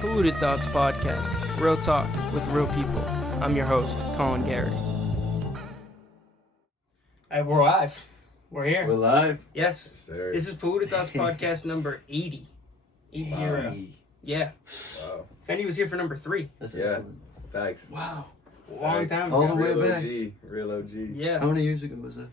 Polluted Thoughts Podcast, real talk with real people. I'm your host, Colin Garrity. We're live. We're here. We're live. Yes. Yes, sir. This is Polluted Thoughts Podcast number 80. 80. Yeah. Wow. Fendi was here for number 3. That's Yeah. excellent. Facts. Wow. Long time All ago. the way Real back. OG. Real OG. Yeah. How many years ago was that?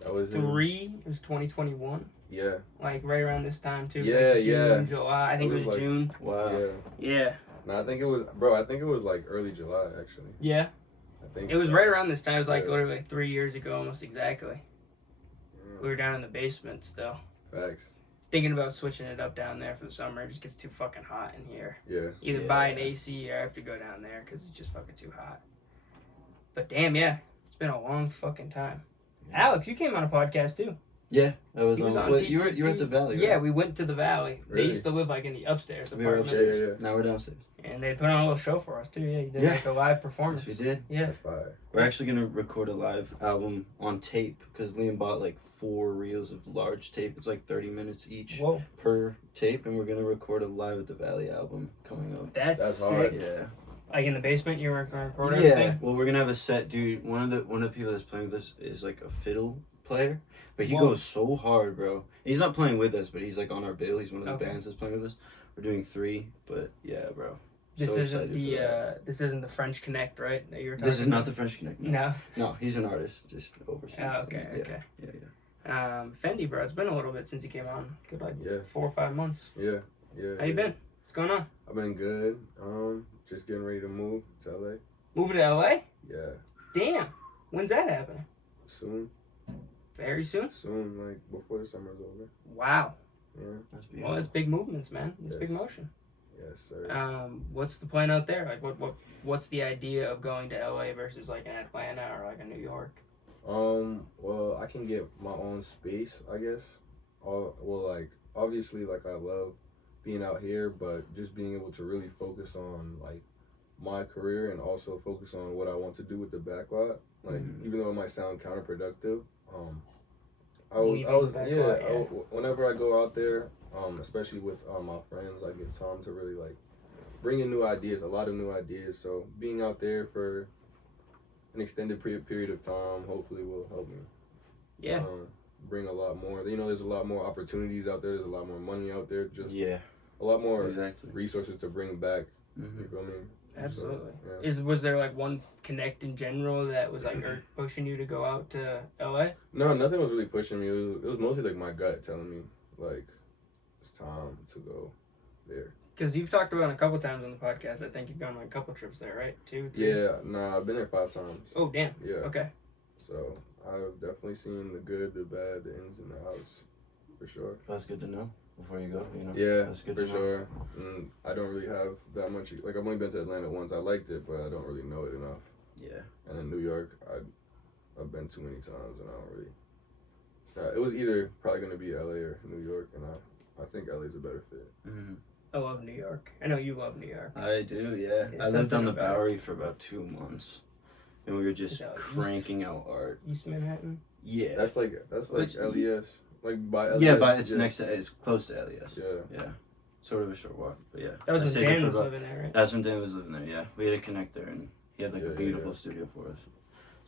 That was in, 3. It was 2021. Yeah. Like right around this time too. Yeah, like June, yeah. July. I think it was like- June. Wow. Yeah. Yeah. No, I think it was, bro. I think it was like early July actually. Yeah. I think It was so. right around this time. It was like Yeah. literally like 3 years ago, almost exactly. Yeah. We were down in the basement still. Facts. Thinking about switching it up down there for the summer. It just gets too fucking hot in here. Yeah. Either buy an AC or I have to go down there because it's just fucking too hot. But damn, yeah. It's been a long fucking time. Yeah. Alex, you came on a podcast too. Yeah, I was, He was on. on What, you were at the PCP. Valley, right? Yeah, we went to the Valley. They Really? used to live like in the upstairs We were apartment. upstairs. Yeah. Now we're downstairs. And they put on a little show for us too. Yeah, you did Yeah. like a live performance. Yes, we did. Yeah. That's fire. We're actually gonna record a live album on tape because Liam bought like 4 reels of large tape. It's like 30 minutes each Whoa. per tape, and we're gonna record a live at the Valley album coming up. That's That's sick. hard. Yeah. Like in the basement, you were going to record Yeah. everything? Well, we're gonna have a set, dude. One of the people that's playing with us is like a fiddle player, but he Whoa. goes so hard, bro. He's not playing with us, but he's like on our bill. He's one of the Okay. bands that's playing with us. We're doing 3, but yeah, bro. This So isn't excited the for that. this isn't the French Connect, right? That you were talking This is not the French Connect. No. No, he's an artist, just overseas. Oh, okay, Yeah, okay. Yeah. Fendi, bro. It's been a little bit since you came on. Good, like Yeah. 4 or 5 months. Yeah. Yeah. How you been? What's going on? I've been good. Just getting ready to move to LA. Moving to LA? Yeah. Damn. When's that happening? Soon. Very soon. Soon. Like before the summer's over. Wow. Yeah. That's Well, beautiful. it's big movements, man. It's big Yes. motion. Yes, sir. What's the plan out there? Like, what's the idea of going to LA versus like an Atlanta or like a New York? Well, I can get my own space, I guess. Like, obviously, like, I love being out here, but just being able to really focus on, like, my career and also focus on what I want to do with the backlot. Like, even though it might sound counterproductive, whenever I go out there, especially with my friends, I get time to really, like, bring in new ideas, a lot of new ideas. So being out there for an extended period of time hopefully will help me. Yeah. Bring a lot more. You know, there's a lot more opportunities out there. There's a lot more money out there. Just Yeah, a lot more exactly. resources to bring back. Mhm. You feel me? Absolutely. So, yeah. Was there like one connect in general that was like pushing you to go out to LA? No, nothing was really pushing me. It was mostly like my gut telling me like it's time to go there. Because you've talked about it a couple times on the podcast. I think you've gone on a couple trips there, right? 2, 3? Yeah, nah, I've been there 5 times. Oh, damn. Yeah. Okay. So I've definitely seen the good, the bad, the ins and the outs, for sure. That's good to know before you go. You know. Yeah, That's good for to know. sure. And I don't really have that much. Like, I've only been to Atlanta once. I liked it, but I don't really know it enough. Yeah. And in New York, I've been too many times, and I don't really. It was either probably gonna be LA or New York, and I think LA's a better fit. Mm-hmm. I love New York. I know you love New York. I do. Yeah. There's I lived on something the about it. Bowery for about 2 months, and we were just Is that east? cranking out art. East Manhattan. Yeah. That's like Which- LES, like by LES. Yeah, but it's next to. It's close to LES. Yeah. Yeah. Sort of a short walk, but yeah. That was I when stayed there Dan for was about- living there, right? That's when Dan was living there. Yeah, we had a connect there, and he had like Yeah, a yeah, beautiful yeah. studio for us.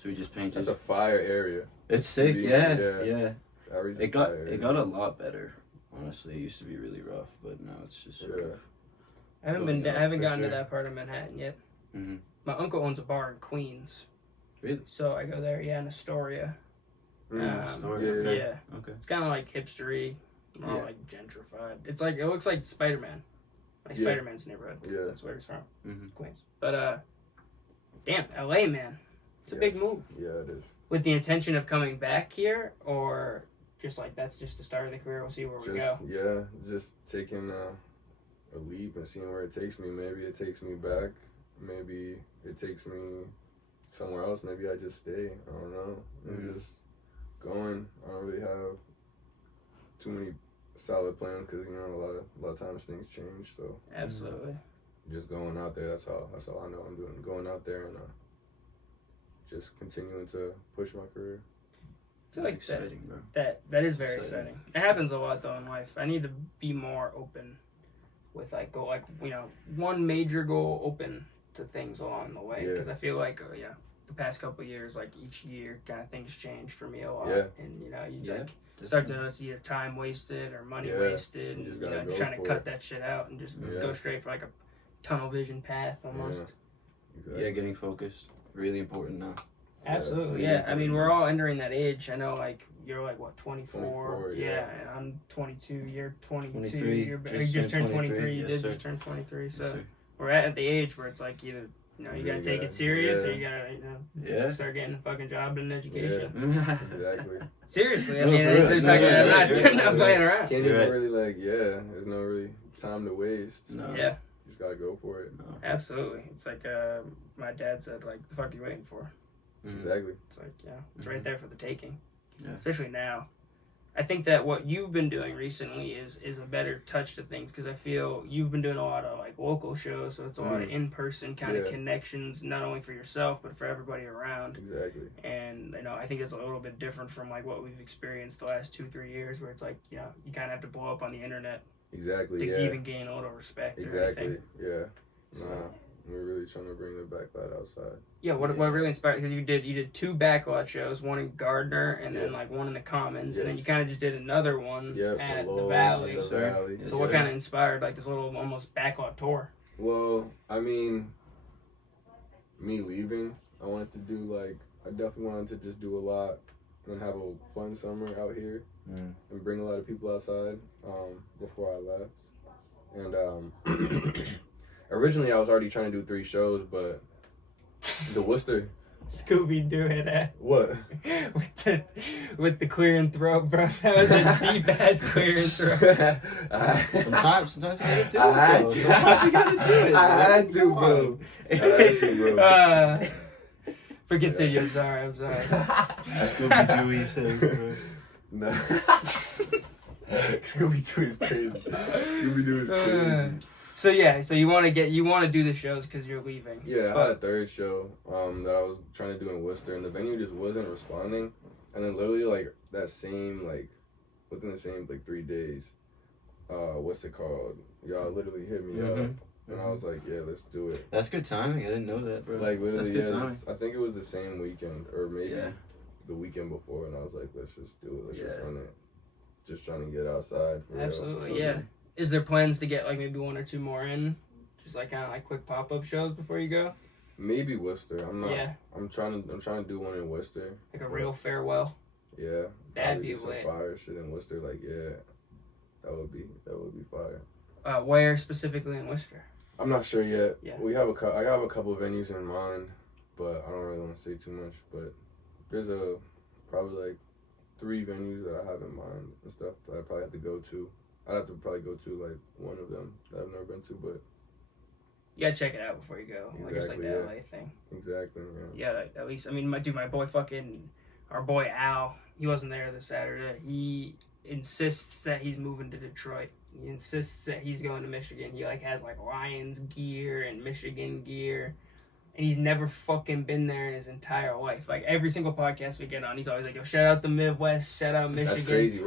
So we just painted. That's a fire area. It's sick. Yeah, Yeah. yeah. Yeah. Bowery's a It got fire area. it got a lot better. Honestly, it used to be really rough, but now it's just sort Yeah. of. I haven't Going been. up, I haven't for gotten to sure. that part of Manhattan yet. Mm-hmm. My uncle owns a bar in Queens, Really? so I go there. Yeah, in Astoria. Astoria, yeah. okay. Yeah. Okay. It's kind of like hipstery, more Yeah. like gentrified. It's like it looks like Spider-Man, like Yeah. Spider-Man's neighborhood. Yeah. That's where it's from, Mm-hmm. Queens. But damn, LA, man, it's a big Yes. move. Yeah, it is. With the intention of coming back here, or just like that's just the start of the career. We'll see where we go. Just taking a leap and seeing where it takes me. Maybe it takes me back. Maybe it takes me somewhere else. Maybe I just stay. I don't know. Maybe just going. I don't really have too many solid plans because you know a lot of times things change. So Absolutely. just going out there. That's all I know I'm doing. Going out there and just continuing to push my career. I feel like exciting, bro. that is very Exciting. exciting. It happens a lot though in life. I need to be more open with like one major goal open to things along the way, because I feel like the past couple of years, like each year kind of things change for me a lot, and you like start to see your time wasted or money wasted, and trying to cut that shit out and just go straight for like a tunnel vision path almost. Yeah, getting focused, really important now. Absolutely, I mean, we're all entering that age. I know, like, you're like, what, 24? Yeah, and I'm 22. You're 22. 23. You just turned 23. You did just turn 23. So we're at the age where it's like either, you gotta take it serious or you gotta, start getting a fucking job and an education. Yeah, exactly. Seriously, I mean, I'm not playing around. Can't even really, there's no really time to waste. No. Yeah. You just gotta go for it. No. Absolutely. It's like, my dad said, like, the fuck are you waiting for? Exactly. It's like, it's right there for the taking. Yeah. Especially now. I think that what you've been doing recently is a better touch to things, because I feel you've been doing a lot of like local shows, so it's a lot of in-person kind of connections, not only for yourself but for everybody around. Exactly. And I think it's a little bit different from like what we've experienced the last 2-3 years, where it's like you kind of have to blow up on the internet Exactly. to even gain a little respect. Exactly. Or anything. Yeah. So, we're really trying to bring the Backlot outside. Yeah, what really inspired, because you did 2 Backlot shows, one in Gardner and then like one in the Commons, and then you kind of just did another one at the Valley. So what kind of inspired like this little almost Backlot tour? Well, I mean, me leaving, I wanted to do I definitely wanted to just do a lot and have a fun summer out here and bring a lot of people outside before I left. And originally I was already trying to do 3 shows, but the Worcester. Scooby-Doo it What? with the clearing throat, bro. That was a deep ass clearing throat. Sometimes you gotta do it. Sometimes you gotta do it. I had to, bro. Forget to you. I'm sorry. Scooby-Doo, says, bro. No. Scooby-Doo is crazy. Scooby-Doo is crazy. So you want to do the shows because you're leaving. Yeah, I had a 3rd show that I was trying to do in Worcester, and the venue just wasn't responding. And then literally within the same 3 days, what's it called? Y'all literally hit me up, and I was like, yeah, let's do it. That's good timing. I didn't know that, bro. Literally, I think it was the same weekend or maybe the weekend before, and I was like, let's just do it. Let's just run it. Just trying to get outside. For Absolutely, real. yeah. Is there plans to get maybe 1 or 2 more in? Just kind of quick pop-up shows before you go? Maybe Worcester. I'm not. Yeah. I'm trying to do one in Worcester. Like a real farewell. Yeah. That'd be some lit. fire shit in Worcester. That would be fire. Where specifically in Worcester? I'm not sure yet. Yeah. I have a couple of venues in mind, but I don't really want to say too much. But there's probably 3 venues that I have in mind and stuff that I probably have to go to. I'd have to probably go to one of them that I've never been to, but You gotta check it out before you go. Just like the LA thing. Exactly, yeah. Yeah, at least, I mean, my boy our boy Al, he wasn't there this Saturday. He insists that he's moving to Detroit. He insists that he's going to Michigan. He has Lions gear and Michigan gear. And he's never fucking been there in his entire life. Every single podcast we get on, he's always like, yo, shout out the Midwest, shout out Michigan. That's crazy.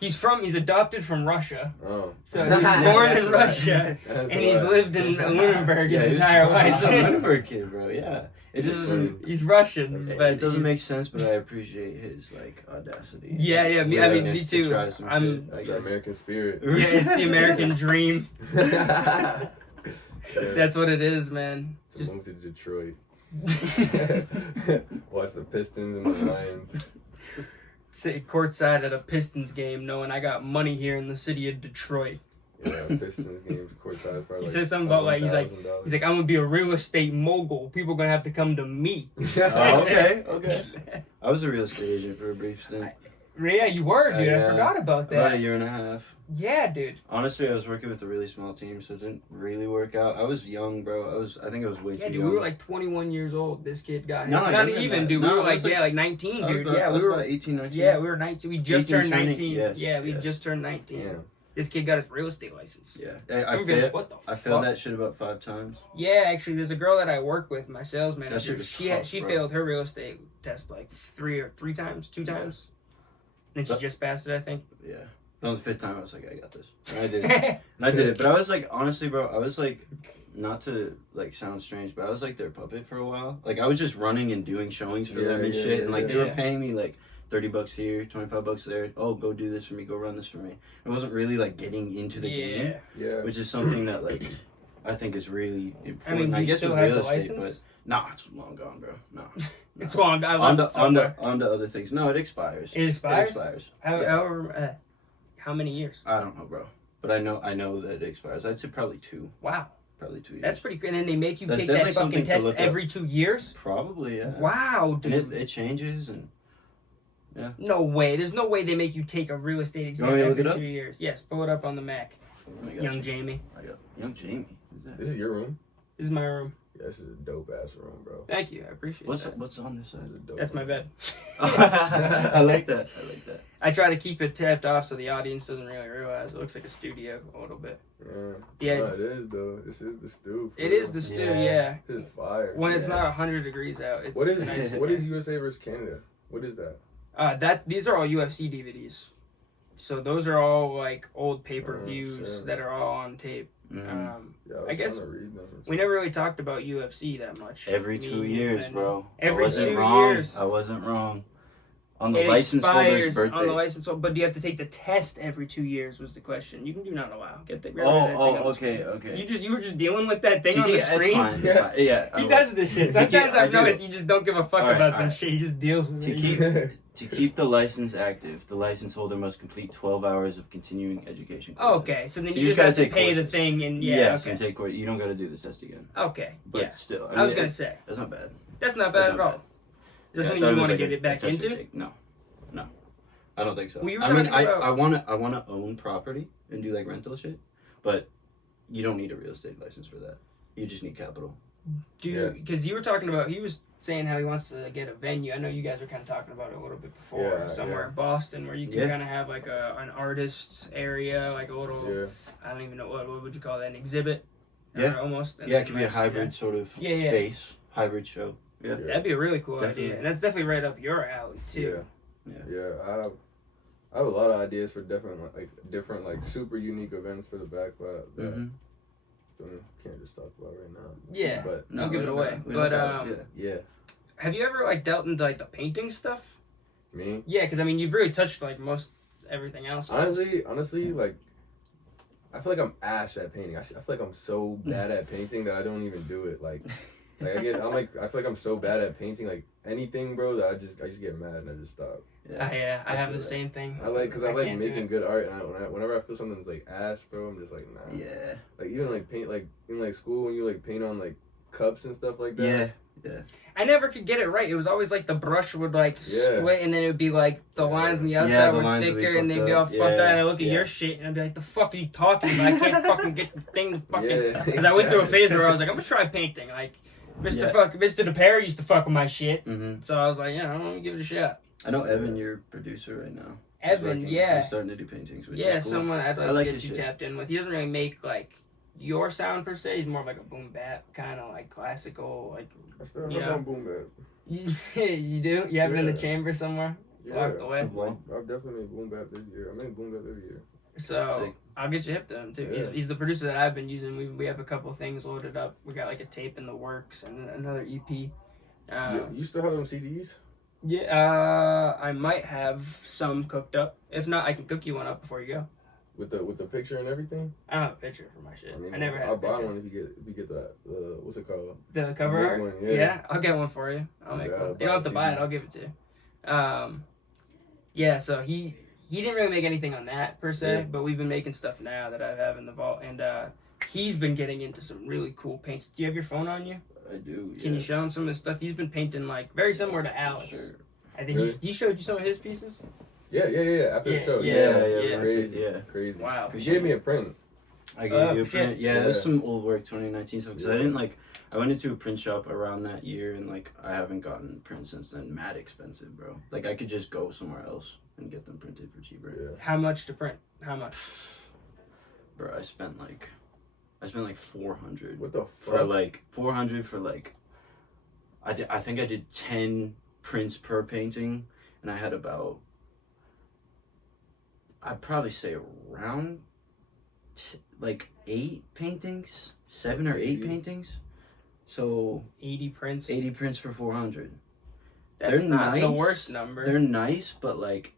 He's adopted from Russia. Oh. So he's born in Russia, and he's lived in Lunenburg his entire life. He's a Lunenburg kid, bro, yeah. It just doesn't, he's Russian, but it doesn't make sense, but I appreciate his audacity. Yeah, I mean, me too. That's the American spirit. Yeah, it's the American dream. That's what it is, man. To move to Detroit. Watch the Pistons and the Lions. Sit courtside at a Pistons game, knowing I got money here in the city of Detroit. Yeah, Pistons games courtside. He says something about he's like I'm gonna be a real estate mogul. People gonna have to come to me. Okay. I was a real estate agent for a brief stint. Yeah, you were, dude. I forgot about that. About a year and a half. Yeah, dude. Honestly, I was working with a really small team, so it didn't really work out. I was young, bro. I think I was way too young. Yeah, dude, we were 21 years old. This kid got him. Not even, dude. No, we were 19, dude. We were about 18, 19. Yeah, we were 19. We just turned 19. Yes, we just turned 19. Yeah. This kid got his real estate license. Yeah. I failed that shit about 5 times. Yeah, actually, there's a girl that I work with, my sales manager. She bro. failed her real estate test 2 times. And she just passed it, I think. Yeah. No, the 5th time I was like, I got this. And I did it. And I did it. But I was like, honestly, bro, I was like, not to like sound strange, but I was like their puppet for a while. Like I was just running and doing showings for them and shit. And like they were paying me like $30 here, $25 there. Oh, go do this for me. Go run this for me. It wasn't really like getting into the game. Yeah. Which is something that like I think is really important. I mean, do you guess still with have real the estate, license? but nah, it's long gone, bro. No. It's long. I left it somewhere. On to other things. No, it expires. It expires? It expires. How many years? I don't know, bro. But I know that it expires. I'd say probably 2. Wow. Probably 2 years. That's pretty good. And then they make you That's take that definitely fucking something to test look up. every 2 years? Probably, yeah. Wow, dude. And it changes and yeah. No way. There's no way they make you take a real estate exam want me to every look it 2 up? years. Yes, pull it up on the Mac. Young you. Jamie. I got Young Jamie. Who's that? This is your room? This is my room. Yeah, this is a dope ass room, bro. Thank you. I appreciate that. What's on this side? This is a dope That's my room. bed. I like that. I try to keep it tapped off so the audience doesn't really realize. It looks like a studio a little bit. Yeah. Yeah. No, it is though. This is the stew. It is the stew, yeah. This is fire. When it's not 100 degrees out, it's What is nice. what is USA versus Canada? What is that? These are all UFC DVDs. So those are all like old pay-per-views shit. that are all on tape. Mm-hmm. Yeah, I was I guess trying to read them. we never really talked about UFC that much. Every Me 2 and years, Fendi. bro. Every I wasn't 2 wrong. years. I wasn't wrong. On the It license holder's expires birthday. on the license, but do you have to take the test every 2 years? Was the question. You can do not allow. Get the. Okay. You were just dealing with that thing on the It's screen. fine. It's fine. Yeah. He does this shit. To Sometimes keep- I I've do. noticed you just don't give a fuck Alright, about some alright. shit. He just deals with To it. To keep the license active, the license holder must complete 12 hours of continuing education. courses. Okay, so then So you just gotta have to take pay the courses. thing and Yes, okay. and take course. You don't got to do this test again. Okay, But yeah. still, I was mean, gonna say that's not bad. that's not That's bad at not all. bad. Is that Yeah, I something thought you it want to was get like it back a test you into? take. No, I don't think so. Well, you were I mean, talking about- I want to own property and do like rental shit, but you don't need a real estate license for that. You just need capital. Because you were talking about, he was saying how he wants to get a venue. I know you guys were kind of talking about it a little bit before, somewhere in Boston where you can kind of have like an artist's area, like a little, I don't even know, what would you call that, an exhibit? Yeah. Almost. And Yeah, it could be a hybrid sort of space, hybrid show. Yeah. That'd be a really cool Definitely. idea. And that's definitely right up your alley, too. Yeah. I have a lot of ideas for different super unique events for the Backlot that can't just talk about right now. Yeah, but I'll give it away. But yeah. have you ever like dealt into like the painting stuff? Me? Yeah, because I mean you've really touched like most everything else. Honestly, like I feel like I'm ass at painting. I feel like I'm so bad at painting that I don't even do it. Like I feel like I'm so bad at painting like anything, bro, that I just get mad and I just stop. Yeah, I have the that. same thing. I like can't do making it. good art, and whenever I feel something's like ass, bro, I'm just like nah. Yeah. Like even like paint like in like school when you like paint on like cups and stuff like that. Yeah. I never could get it right. It was always like the brush would like split, and then it would be like the lines on the outside the were lines would be thicker, and they'd fucked be all up. fucked out. And I look at Yeah. your shit, and I'd be like, "The fuck is he talking about? I can't fucking get the thing to fucking." Yeah, Because I went through a phase where I was like, "I'm gonna try painting." Like, Mr. DePere used to fuck with my shit, so I was like, "Yeah, I'm gonna give it a shot." I know Evan, your producer right now. Evan, He's starting to do paintings, which is cool. Someone I'd I like like to his get you shit. tapped in with. He doesn't really make like your sound per se. He's more of like a boom bap kind of like classical, like. I still You have know. on boom bap. You do? You have it in the Yeah. chamber somewhere? It's locked away. I've definitely made boom bap this year. I made boom bap every year. So Sick. I'll get you hip to him too. Yeah. He's the producer that I've been using. We have a couple things loaded up. We got like a tape in the works and another EP. You still have them CDs? Yeah, I might have some cooked up. If not, I can cook you one up before you go. With the picture and everything? I don't have a picture for my shit. I mean, I never had I'll a picture. buy one if you get that. What's it called? The cover Make art? one, yeah. yeah. I'll get one for you. I'll make Yeah, one. I'll You buy don't have a to buy it. CD. I'll give it to you. Yeah. So he didn't really make anything on that per se, Yeah. but we've been making stuff now that I have in the vault, and he's been getting into some really cool paints. Do you have your phone on you? I do. Yeah. Can you show him some of his stuff? He's been painting like very similar to Alex. Sure. I think Really? he showed you some of his pieces. Yeah. After the show. Yeah. Crazy. Wow. He gave me a print. I gave you a shit. print. Yeah, Yeah. there's some old work 2019 stuff because I Yeah. didn't like. I went into a print shop around that year and like I haven't gotten prints since then. Mad expensive, bro. Like I could just go somewhere else and get them printed for cheaper. Yeah. How much to print? How much? Bro, I spent like 400 What the for fuck? like 400 for like. I think I did 10 prints per painting, and I had about I'd probably say around like 8 paintings, 7 or 8 paintings. So 80 prints. 80 prints for 400. That's not the worst number. They're nice, but like,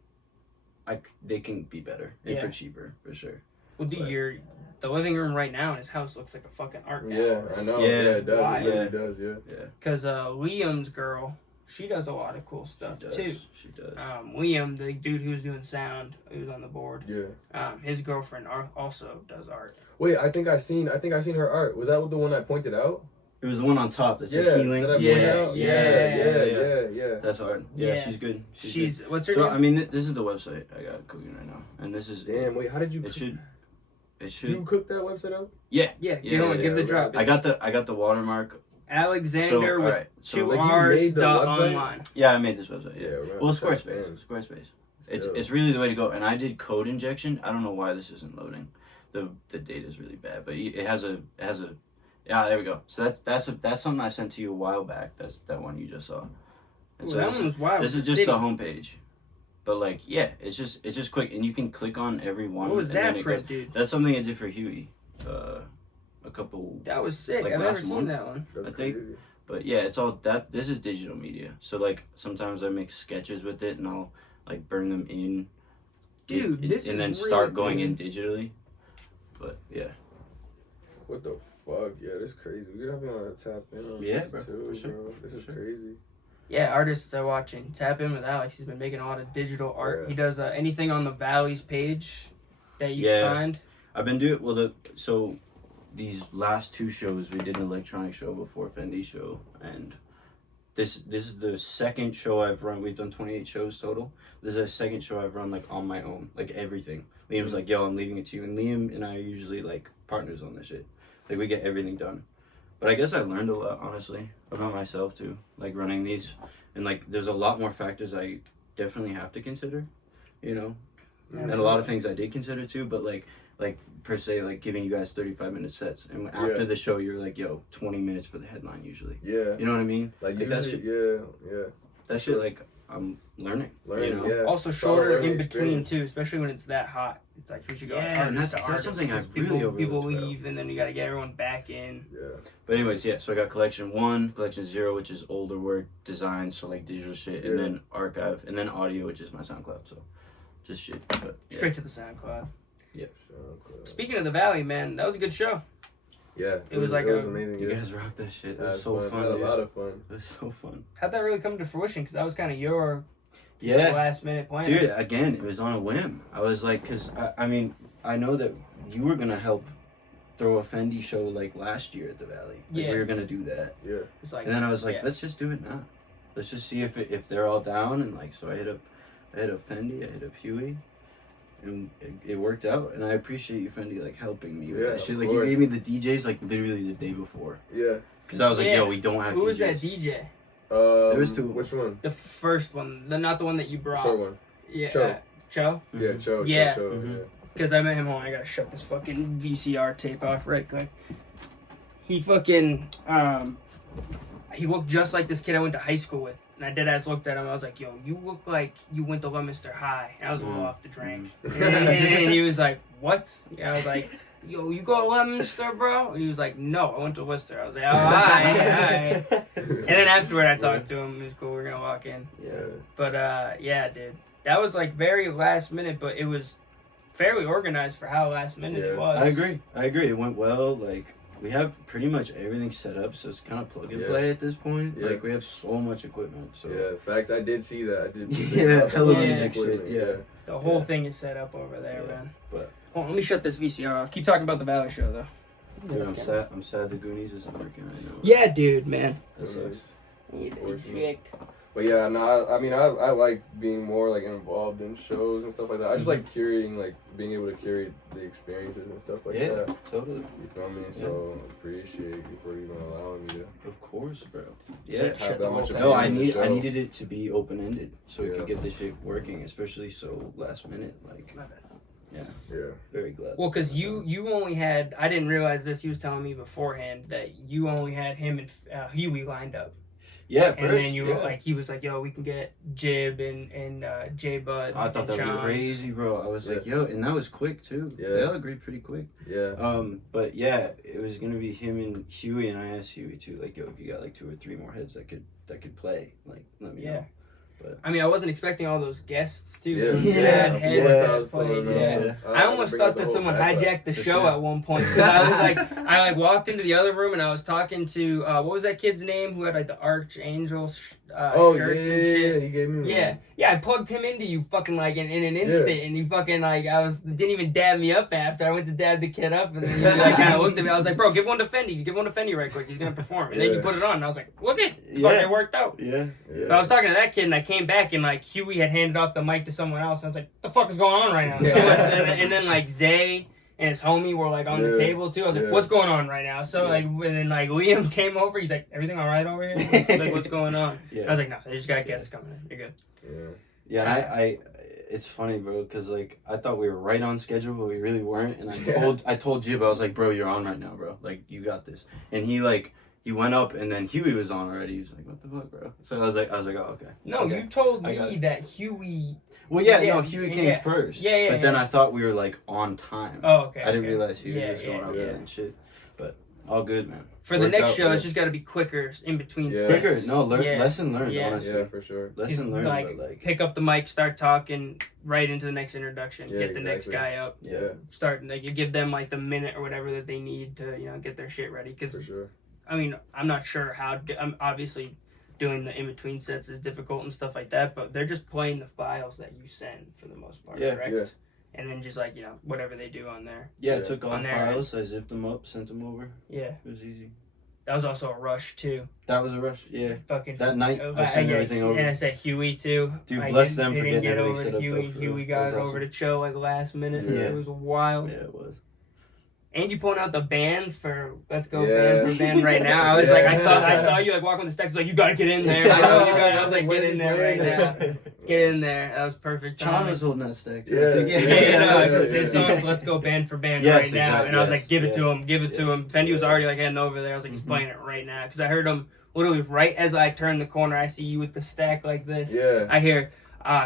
they can be better and for cheaper for sure. Well, dude, the living room right now in his house looks like a fucking art gallery. Yeah, I know. Yeah, it does. Why? It really does. Yeah. Because Liam's girl, she does a lot of cool stuff too. She does. Liam, the dude who's doing sound, who's on the board. Yeah. His girlfriend also does art. Wait, I think I seen her art. Was that the one I pointed out? It was the one on top that said healing. Yeah. That's hard. Yeah, she's good. She's good. What's her so, name? I mean, this is the website I got cooking right now, and this is. Damn. Wait, how did you? It should. You cooked that website out? Yeah. Give the drop. I got the watermark. Alexanderr with right. 2 like R's .online. Yeah, I made this website. Yeah. Right. Well, Squarespace. It's really the way to go. And I did code injection. I don't know why this isn't loading. The data is really bad, but it has a. Yeah, there we go. So that's something I sent to you a while back. That's that one you just saw. And so that one was wild. This is just the homepage. But like, yeah, it's just quick, and you can click on every one. What was that print, dude? That's something I did for Huey. A couple. That was sick. Like I've never seen seen that one. That's I think. crazy. But yeah, it's all that. This is digital media. So like sometimes I make sketches with it, and I'll like burn them in. Dude, this and is then really start going cool. in digitally. But yeah. What the fuck? Yeah, this is crazy. We gotta tap in on Yeah, this bro, too, for sure. bro. This is crazy. Yeah, artists are watching. Tap in with Alex. He's been making a lot of digital art. Yeah. He does anything on the Valley's page that you find. I've been doing so these last 2 shows we did an electronic show before Fendi show, and this is the second show I've run. We've done 28 shows total. This is the second show I've run like on my own, like everything. Liam's like, yo, I'm leaving it to you, and Liam and I are usually like partners on this shit. Like we get everything done. But I guess I learned a lot, honestly, about myself too, like running these, and like there's a lot more factors I definitely have to consider, you know, and a lot of things I did consider too. But like per se, like giving you guys 35-minute sets, and after the show, you're like, yo, 20 minutes for the headline usually. Yeah, you know what I mean? Like usually, that shit, that shit, like I'm learning. You know? Yeah. Also shorter in between too, especially when it's that hot. It's like we should go. Yeah, and that's something I really overlooked. People leave, and then you got to get everyone back in. Yeah. But anyways, yeah. So I got collection 1, collection 0, which is older work, design, so like digital shit, and then archive, and then audio, which is my SoundCloud. So just shit. But straight to the SoundCloud. Yeah. SoundCloud. Speaking of the Valley, man, that was a good show. Yeah, it was amazing. You guys rocked that shit. It was so fun. Had a lot of fun. It was so fun. How'd that really come to fruition? Because that was kind of your last minute plan. Dude, again, it was on a whim. I was like, because I mean, I know that you were gonna help throw a Fendi show like last year at the Valley. Like, we were gonna do that. Yeah. Like, and then I was like, let's just do it now. Let's just see if they're all down, and like, so I hit up Fendi, I hit up Huey. And it worked out, and I appreciate you, Fendi, like helping me with that shit. Like you gave me the DJs like literally the day before. Yeah. Because I was like, yo, we don't have. Who DJs. was that DJ? There was 2. Which one? The first one, not the one that you brought. Short one. Yeah. Cho. Cho. Yeah, Cho. Yeah. Cho. Because I met him on. I gotta shut this fucking VCR tape off right quick. He fucking he looked just like this kid I went to high school with. And I deadass looked at him. I was like, yo, you look like you went to Lunenburg High. And I was a little off the drink. And he was like, what? And I was like, yo, you go to Lunenburg, bro? And he was like, no, I went to Worcester. I was like, oh, all right. And then afterward, I talked to him. It was cool. We're going to walk in. Yeah. But, yeah, dude. That was, like, very last minute, but it was fairly organized for how last minute it was. I agree. It went well. Like, we have pretty much everything set up, so it's kind of plug and play at this point. Yeah. Like, we have so much equipment. So facts. I did see that. Hella music shit. Yeah. The whole thing is set up over there, man. But hold on, let me shut this VCR off. Keep talking about the Valley show, though. Dude, I'm sad the Goonies isn't working right now. Yeah, dude, man. That sucks. But yeah, no, I mean, I like being more like involved in shows and stuff like that. I just like curating, like being able to curate the experiences and stuff like that. Yeah, totally. You feel me? So appreciate you for even allowing me to. Of course, bro. Yeah. Have that much No, I needed it to be open ended so we could get this shit working, especially so last minute. Like, yeah. Very glad. Well, because you only had, I didn't realize this. He was telling me beforehand that you only had him and Huey lined up. Yeah, and first, then you were like, he was like, yo, we can get Jib and J Bud. I thought that was crazy, bro. I was like, yo, and that was quick too. Yeah. They all agreed pretty quick. Yeah. But yeah, it was gonna be him and Huey, and I asked Huey too, like, yo, if you got like 2 or 3 more heads that could play, like, let me know. But I mean, I wasn't expecting all those guests too. I almost thought that someone hijacked the show at one point. I was like, I walked into the other room and I was talking to what was that kid's name who had like the Archangel shirts and shit. He gave me one. Yeah, I plugged him into you fucking like in an instant, and he fucking like didn't even dab me up after. I went to dab the kid up, and then he like kind of looked at me. I was like, bro, give one to Fendi right quick. He's gonna perform, and then you put it on. And I was like, look it, fucking worked out. But I was talking to that kid, and I came back, and like Huey had handed off the mic to someone else, and I was like, the fuck is going on right now? So, and then like Zay and his homie were like on the table too. I was like, what's going on right now? So like, and then like Liam came over. He's like, everything all right over here? I was like, what's going on? I was like, no, they just got guests coming in. You're good. Yeah, I it's funny, bro, because like I thought we were right on schedule, but we really weren't. And I told Jib, I was like, bro, you're on right now, bro. Like, you got this. And he went up, and then Huey was on already. He was like, what the fuck, bro? So I was like, oh, okay. No, okay. you told me that Huey. Well, no, Huey came first. But then I thought we were like on time. Oh, okay. I didn't realize Huey was going up and shit. But all good, man. For the next show, it's just got to be quicker in between sets. Quicker, no, lesson learned, honestly. Yeah, for sure. Lesson learned, like, pick up the mic, start talking right into the next introduction, get the next guy up. Start, like, you give them, like, the minute or whatever that they need to, you know, get their shit ready. Cause, for sure. I mean, I'm not sure how, I'm obviously doing the in-between sets is difficult and stuff like that, but they're just playing the files that you send for the most part, correct? Yeah. And then just like, you know, whatever they do on there. Yeah, I took all the files, I zipped them up, sent them over. Yeah. It was easy. That was also a rush too. That was a rush, yeah. Fucking that night, I sent everything over. And I said Huey too. Dude, bless them for getting everything set up. Huey got over to Cho like last minute. Yeah. It was wild. Yeah, it was. And you pulling out the bands for Let's Go Band for Band right now. I was like, I saw you like walk on the steps, like, you gotta get in there. I was like, get in there right now. Get in there. That was perfect. Sean was holding that stack too. This song's Let's Go Band for Band right now. Exactly, and I was like, give it to him. Fendi was already like heading over there. I was like, he's playing it right now. Because I heard him literally right as I turned the corner, I see you with the stack like this. Yeah. I hear,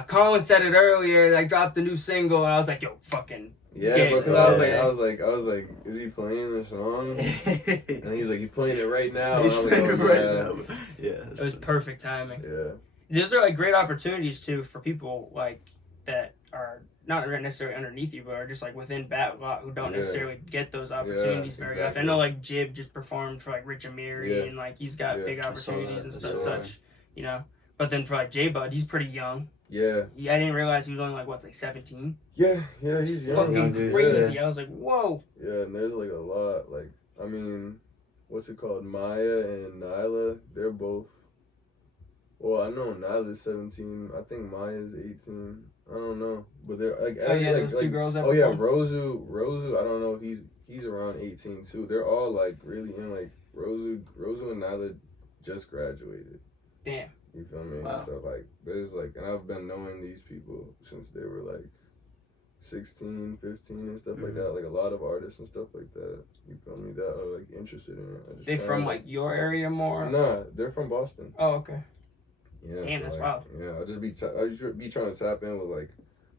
Colin said it earlier, I dropped the new single, and I was like, yo, fucking. Yeah, because I was like, is he playing the song? And he's like, he's playing it right now. He's playing it right now. Yeah, it was perfect timing. Yeah, those are like great opportunities too for people like that are not necessarily underneath you, but are just like within Backlot who don't necessarily get those opportunities very often. I know like Jib just performed for like Rich Amiri and like he's got big opportunities and stuff such, you know. But then for like J Bud, he's pretty young. Yeah. I didn't realize he was only like 17. Yeah, he's young. Fucking crazy. Yeah. I was like, whoa. Yeah, and there's like a lot. Like, I mean, what's it called? Maya and Nyla, they're both. Well, I know Nyla's 17. I think Maya's 18. I don't know, but they're like. Those two girls. Rosu. I don't know if he's around 18 too. They're all like really in like Rosu and Nyla just graduated. Damn. You feel me? Wow. So like, there's like, and I've been knowing these people since they were like 16, 15 and stuff like that. Like a lot of artists and stuff like that. You feel me? That are like interested in it. They from like your area more? Nah, they're from Boston. Oh, okay. Yeah. Damn, that's like, wild. Yeah, I just be trying to tap in with like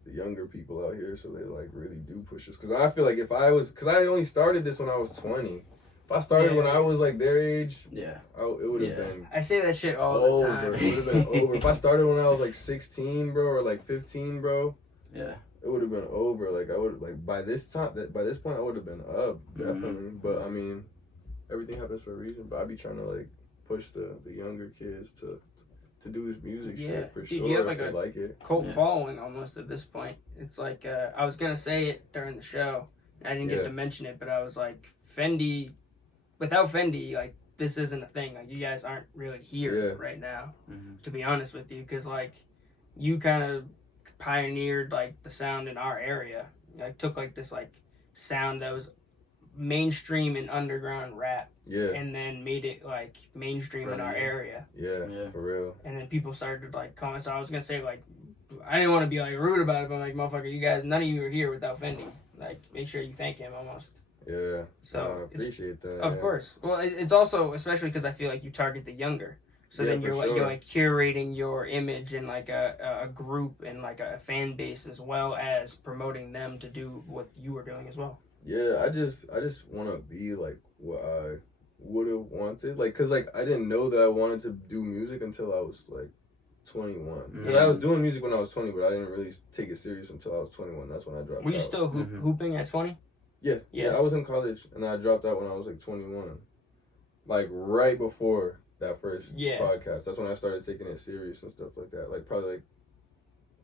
the younger people out here, so they like really do push this. Cause I feel like cause I only started this when I was 20. If I started when I was like their age, it would have been. I say that shit all the time. It would have been over. If I started when I was like 16, bro, or like 15, bro, it would have been over. Like I would by this point I would have been up definitely. But I mean, everything happens for a reason. But I be trying to like push the younger kids to do this music shit for sure. You have like a cult following almost at this point. It's like I was gonna say it during the show. I didn't get to mention it, but I was like, Fendi. Without Fendi, like, this isn't a thing. Like, you guys aren't really here right now, to be honest with you, because, like, you kind of pioneered, like, the sound in our area. Like, took, like, this, like, sound that was mainstream and underground rap, and then made it, like, mainstream in our area. Yeah, for real. And then people started, like, comment. So I was going to say, like, I didn't want to be, like, rude about it, but, like, motherfucker, you guys, none of you are here without Fendi. Like, make sure you thank him almost. Yeah, so I appreciate that. Of course. Well, it's also, especially because I feel like you target the younger. So then you're like curating your image in like a group and like a fan base, as well as promoting them to do what you were doing as well. Yeah, I just want to be like what I would have wanted, like, cause like I didn't know that I wanted to do music until I was like 21. Cause I was doing music when I was 20, but I didn't really take it serious until I was 21. That's when I dropped out. Were you still hooping at 20? Yeah, I was in college and I dropped out when I was like 21, like right before that first podcast. That's when I started taking it serious and stuff like that. Like probably like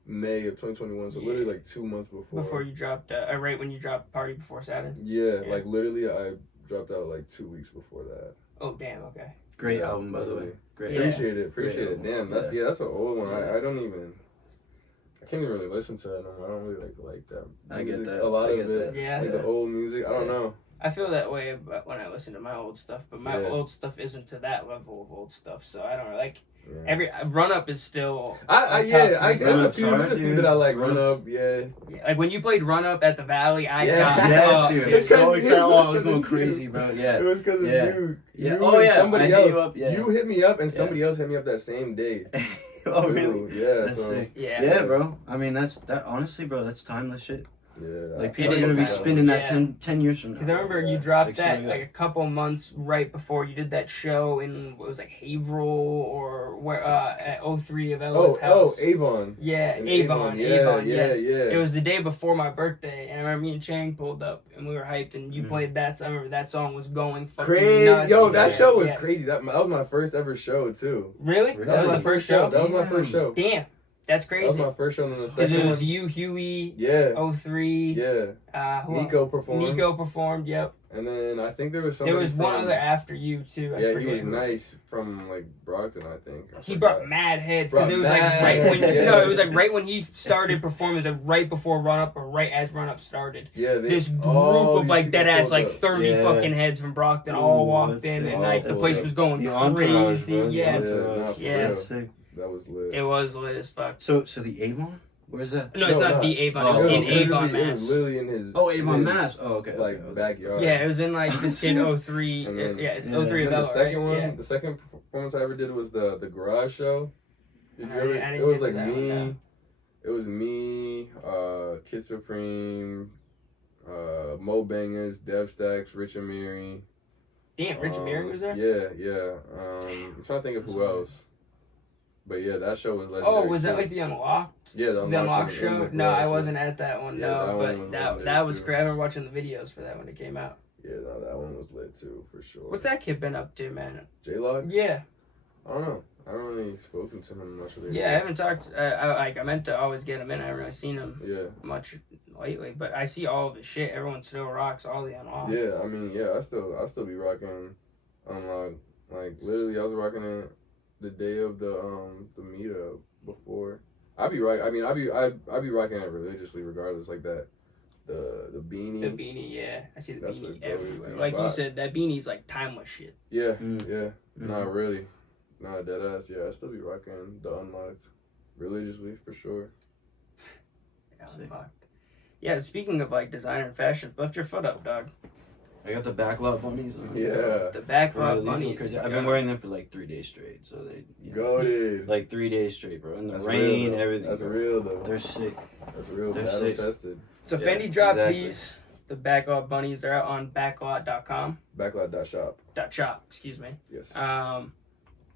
May of 2021, so literally like 2 months before. Before you dropped, right when you dropped Party Before Saturn? Yeah, like literally I dropped out like 2 weeks before that. Oh, damn, okay. Great album, by the way. Great. Appreciate it. Damn, that's that's an old one. I don't even... I can't even really listen to it no more. I don't really like that music. I get that. A lot of it. Like the old music. I don't know. I feel that way about when I listen to my old stuff, but my old stuff isn't to that level of old stuff, so I don't like... Every Run Up is still there's a few that I like. Run Up, like when you played Run Up at the Valley, I it's so excited. I was going crazy, bro. Yeah, it was because of you. Somebody else. You hit me up, and somebody else hit me up that same day. Oh really? Yeah, that's sick. Yeah, bro. I mean, that honestly, bro. That's timeless shit. Yeah, like people are gonna be spinning that 10 years from now. Because I remember you dropped that like a couple months right before you did that show in what was like Haverhill or where at 03 of Ella's house. Oh, Avon. Yeah, Avon. Yes. It was the day before my birthday, and I remember me and Chang pulled up and we were hyped, and you played that. So I remember that song was going fucking nuts. Yo, that show was crazy. That was my first ever show too. Really? That was the first show. That was my first show. Damn. That's crazy. That was my first show, and then the second one. It was you, Huey, 03. Yeah. Nico performed. Nico performed, yep. And then I think there was somebody. There was one other after you, too. He was nice from, like, Brockton, I think. He brought mad heads, because it was, like, right when... No, it was, like, right when he started performing. It was, like, right before Run Up, or right as Run Up started. Yeah, this group of, like, dead-ass, like, 30 fucking heads from Brockton all walked in, and, like, the place was going crazy. Yeah. That's sick. That was lit. It was lit as fuck. So the Avon? Where's that? No, it's not the Avon. It was in Avon, Mass. It was literally in his... Avon, Mass. Oh, okay. Like, backyard. Yeah, it was in, like, this kid 03. It's 03 of Ella, the second one, the second performance I ever did was the garage show. Did you ever... It was, like, me... It was me, Kid Supreme, Mo Bangers, Dev Stacks, Rich and Mary. Damn, Rich and Mary was there? Yeah. I'm trying to think of who else. But yeah, that show was legendary. Oh, was that like the Unlocked? Yeah, the Unlocked show? No, I wasn't at that one. Yeah, no, but that was great. I remember watching the videos for that when it came out. Yeah, no, that one was lit too, for sure. What's that kid been up to, man? J-Log? Yeah. I don't know. I haven't really spoken to him much lately. Yeah, I haven't talked. I meant to always get him in. I haven't really seen him much lately, but I see all of his shit. Everyone still rocks all the Unlocked. Yeah, I mean, I still be rocking Unlocked. Like literally, I was rocking it the day of the meetup before. I be rocking it religiously regardless, like that. The beanie. The beanie, yeah. I see the beanie everywhere. Like you said, that beanie's like timeless shit. Yeah. Not really. Nah, deadass. Yeah, I still be rocking the Unlocked religiously for sure. Unlocked. Yeah, speaking of like designer and fashion, lift your foot up, dog. I got the Backlot Bunnies on. Yeah. The Backlot Bunnies. I've been wearing them for like 3 days straight. So they... Goated. Like 3 days straight, bro. In the rain, real, everything. That's real, though. They're sick. That's real. They're battle tested. So Fendi dropped these. The Backlot Bunnies. They're out on backlot.com. Backlot.shop. .shop, excuse me. Yes.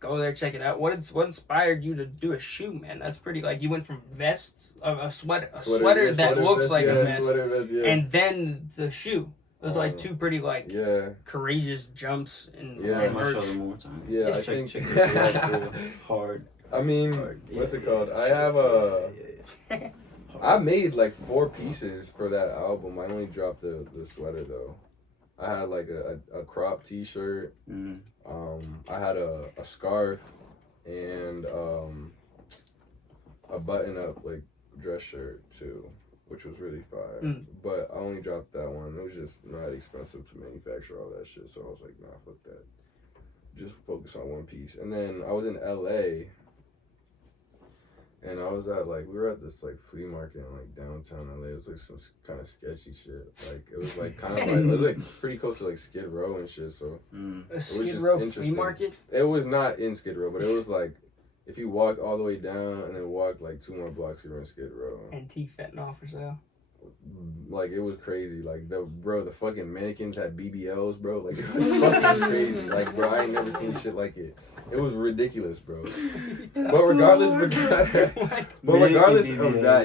Go there, check it out. What inspired you to do a shoe, man? That's pretty, like, you went from vests, a sweater that looks vest, like a vest, vest, and then the shoe. Those are like two pretty, like, courageous jumps and I must show them one more time. Yeah, I think check this out. Hard. I mean, what's it called? I have I made like 4 pieces for that album. I only dropped the sweater though. I had like a crop t-shirt. I had a scarf and a button-up like dress shirt too, which was really fire. But I only dropped that one. It was just not expensive to manufacture all that shit, so I was like, nah, fuck that. Just focus on one piece. And then I was in LA, And I was at like, we were at this like flea market in like downtown LA. It was like some kind of sketchy shit. Like it was like kind of like, it was like pretty close to like Skid Row and shit. So a Skid Row flea interesting. market? It was not in Skid Row, but it was like, if you walked all the way down and then walked like 2 more blocks, you were in Skid Row. Antique fentanyl for sale. Like it was crazy. Like the fucking mannequins had BBLs, bro. Like it was fucking crazy. Like bro, I ain't never seen shit like it. It was ridiculous, bro. But regardless of that,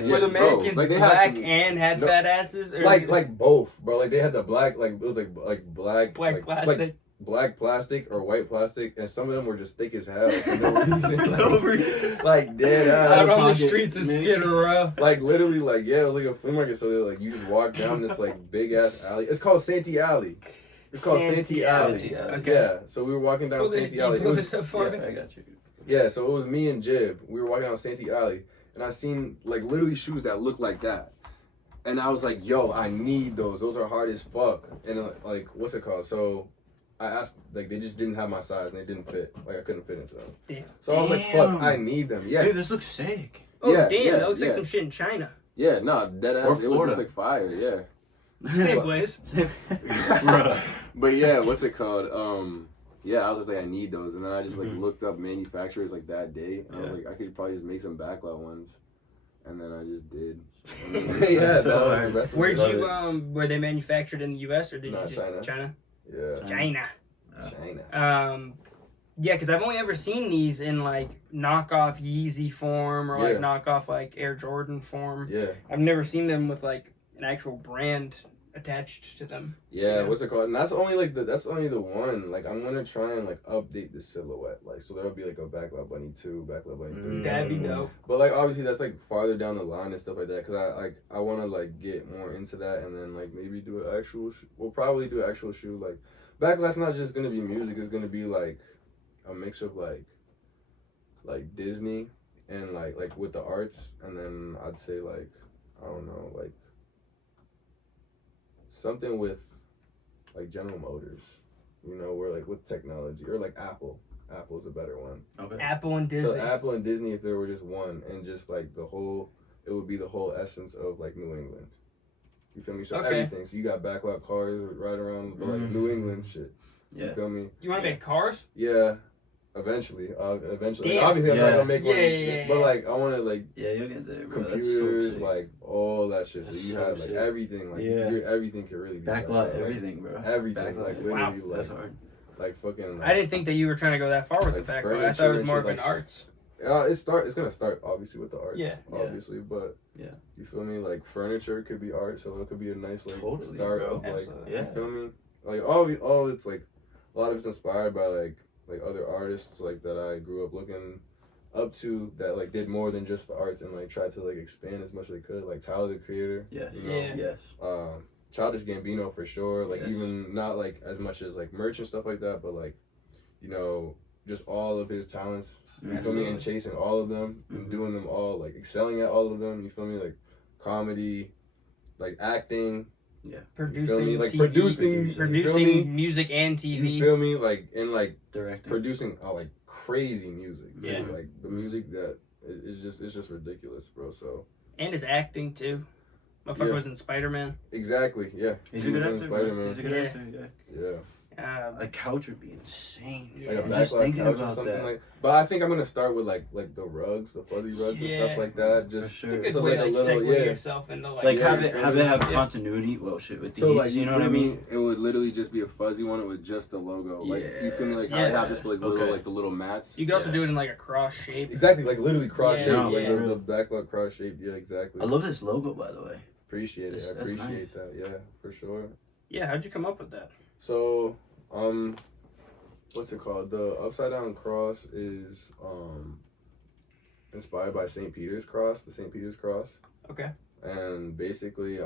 yeah, were the mannequins like black and had fat asses? Or like both, bro. Like they had the black, like it was like black plastic. Like, black plastic or white plastic, and some of them were just thick as hell. For no reason. Like dead ass. Out on the streets of Skid Row. Like literally, like yeah, it was like a flea market. So they like you just walk down this like big ass alley. It's called Santee Alley. It's called Santee Alley. Okay. Yeah. So we were walking down Santee Alley. Pull this up for me? I got you. Yeah. So it was me and Jib. We were walking down Santee Alley, and I seen like literally shoes that looked like that. And I was like, yo, I need those. Those are hard as fuck. And like, what's it called? So I asked, like, they just didn't have my size and they didn't fit. Like, I couldn't fit into them. Damn. So I was like, fuck, I need them. Yeah. Dude, this looks sick. Oh, Yeah, damn. yeah, That looks like yeah. some shit in China. Yeah, no, dead ass. Or It was Florida. just like fire, yeah. Same place. But yeah, what's it called? Yeah, I was just like, I need those. And then I just like looked up manufacturers like that day. And I was like, I could probably just make some Backlot ones. And then I just did. Yeah, that was the best. Where'd you, were they manufactured in the US or did No, you just China. Yeah. China. China. Yeah, because I've only ever seen these in like knockoff Yeezy form or like knockoff like Air Jordan form. Yeah. I've never seen them with like an actual brand attached to them. Yeah, what's it called? And that's only like that's only the one. Like I'm gonna try and like update the silhouette. Like so there'll be like a Backlot Bunny 2, Backlot Bunny 3. That'd be dope. But like obviously that's like farther down the line and stuff like that. Cause I want to like get more into that and then like maybe do an actual. We'll probably do an actual shoe. Like Backlot's not just gonna be music. It's gonna be like a mix of like Disney and like with the arts, and then I'd say like I don't know, like something with like General Motors, you know, where like with technology, or like Apple's a better one. Okay. Apple and Disney. So Apple and Disney, if there were just one, and just like it would be the whole essence of like New England. You feel me? So everything. So you got Backlot cars right around, but like New England shit. Yeah. You feel me? You want to make cars? Yeah. Eventually. Eventually. Damn. Obviously, I'm not gonna make one. Yeah. But like, I want to like. Yeah, you'll get there, bro. Computers, That's so like all that shit. So That's you so have like sick. everything. Like everything can really be Backlot, like, everything, bro. Everything, Backlot. like literally, Wow. like, That's hard. like fucking. Like, I didn't think that you were trying to go that far with like the Backlot. I thought it was more of an like, arts. It's gonna start obviously with the arts. Yeah. Obviously, but you feel me? Like furniture could be art, so it could be a nice like Totally, start bro. of like Absolutely. you feel me? Like all it's like a lot of it's inspired by like other artists like that I grew up looking up to that like did more than just the arts and like tried to like expand as much as they could. Like Tyler the Creator. Yes. You know? Yeah. Yes. Childish Gambino for sure. Like Yes. even not like as much as like merch and stuff like that, but like, you know, just all of his talents. You feel me? And chasing all of them and doing them all, like excelling at all of them. You feel me? Like comedy, like acting. Yeah. Producing, You feel me? Like TV, producing you feel me? producing music and TV. You feel me? Like and like Directing. producing like crazy music. Too. Yeah. Like the music that it's just ridiculous, bro. So And his acting too. Motherfucker Yeah. was in Spider-Man. exactly, yeah. He's He a good was in actor, bro. Spider-Man. He's a good Yeah. actor, yeah. Yeah. A couch would be insane. Yeah. Like a I'm just Backlot thinking couch or about something that. like. But I think I'm gonna start with like the rugs, the fuzzy rugs and Yeah. stuff like that. Just For sure. It's a good so way like to a little segue yourself into Like Yeah, have it have Yeah. continuity. Well, shit with these. So like you know what I feel me? mean? It would literally just be a fuzzy one with just the logo. Like you feel me? Like I Yeah. have just like little Okay. like the little mats. You can also do it in like a cross shape. Exactly, like literally cross Yeah. shape, No, like yeah. the Backlot cross shape. Yeah, exactly. I love this logo, by the way. Appreciate it. I That's appreciate that. Yeah, for sure. Yeah, how'd you come up with that? So, what's it called? The upside down cross is inspired by St. Peter's cross, the St. Peter's cross. Okay. And basically,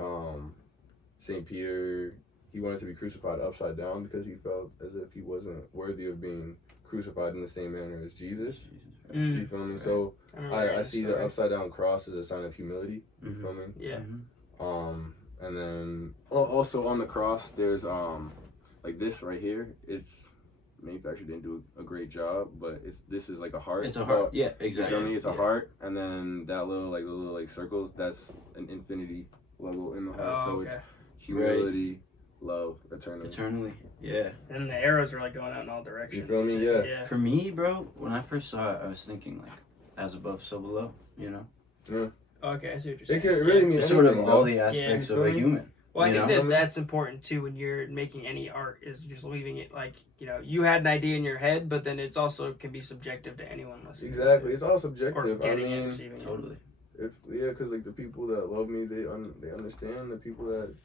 St. Peter, he wanted to be crucified upside down because he felt as if he wasn't worthy of being crucified in the same manner as Jesus. Mm. You feel me? So I see the upside down cross as a sign of humility. You feel me? Yeah. And then also on the cross, there's like this right here. It's manufactured didn't do a great job, but this is like a heart. It's a heart. Yeah, exactly. You feel me? It's a heart, and then that little circles. That's an infinity logo in the heart. So it's humility, love, eternally. Yeah. And the arrows are like going out in all directions. You feel me? Yeah. For me, bro, when I first saw it, I was thinking like, as above, so below. You know. Yeah. Okay, I see what you're saying. It really means sort of all the aspects of a human. Well, I think that's important too when you're making any art, is just leaving it like, you had an idea in your head, but then it's also can be subjective to anyone listening. Exactly, it's all subjective. Or getting it, receiving totally. Because like the people that love me, they understand. The people that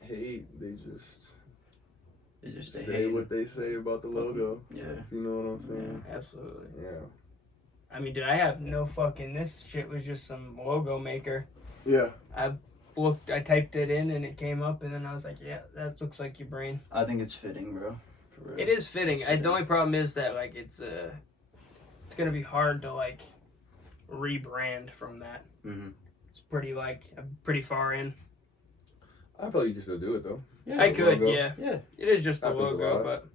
hate, they just say what they say about the logo. Yeah, you know what I'm saying? Yeah, absolutely. Yeah. I mean, dude, I have no fucking. This shit was just some logo maker. Yeah. I typed it in and it came up, and then I was like, yeah, that looks like your brain. I think it's fitting, bro. For real. It is fitting. The only problem is that like it's gonna be hard to like rebrand from that. Mm-hmm. It's pretty far in. I feel like you can still do it though. Yeah, I could. Yeah. It is just the Happens logo, but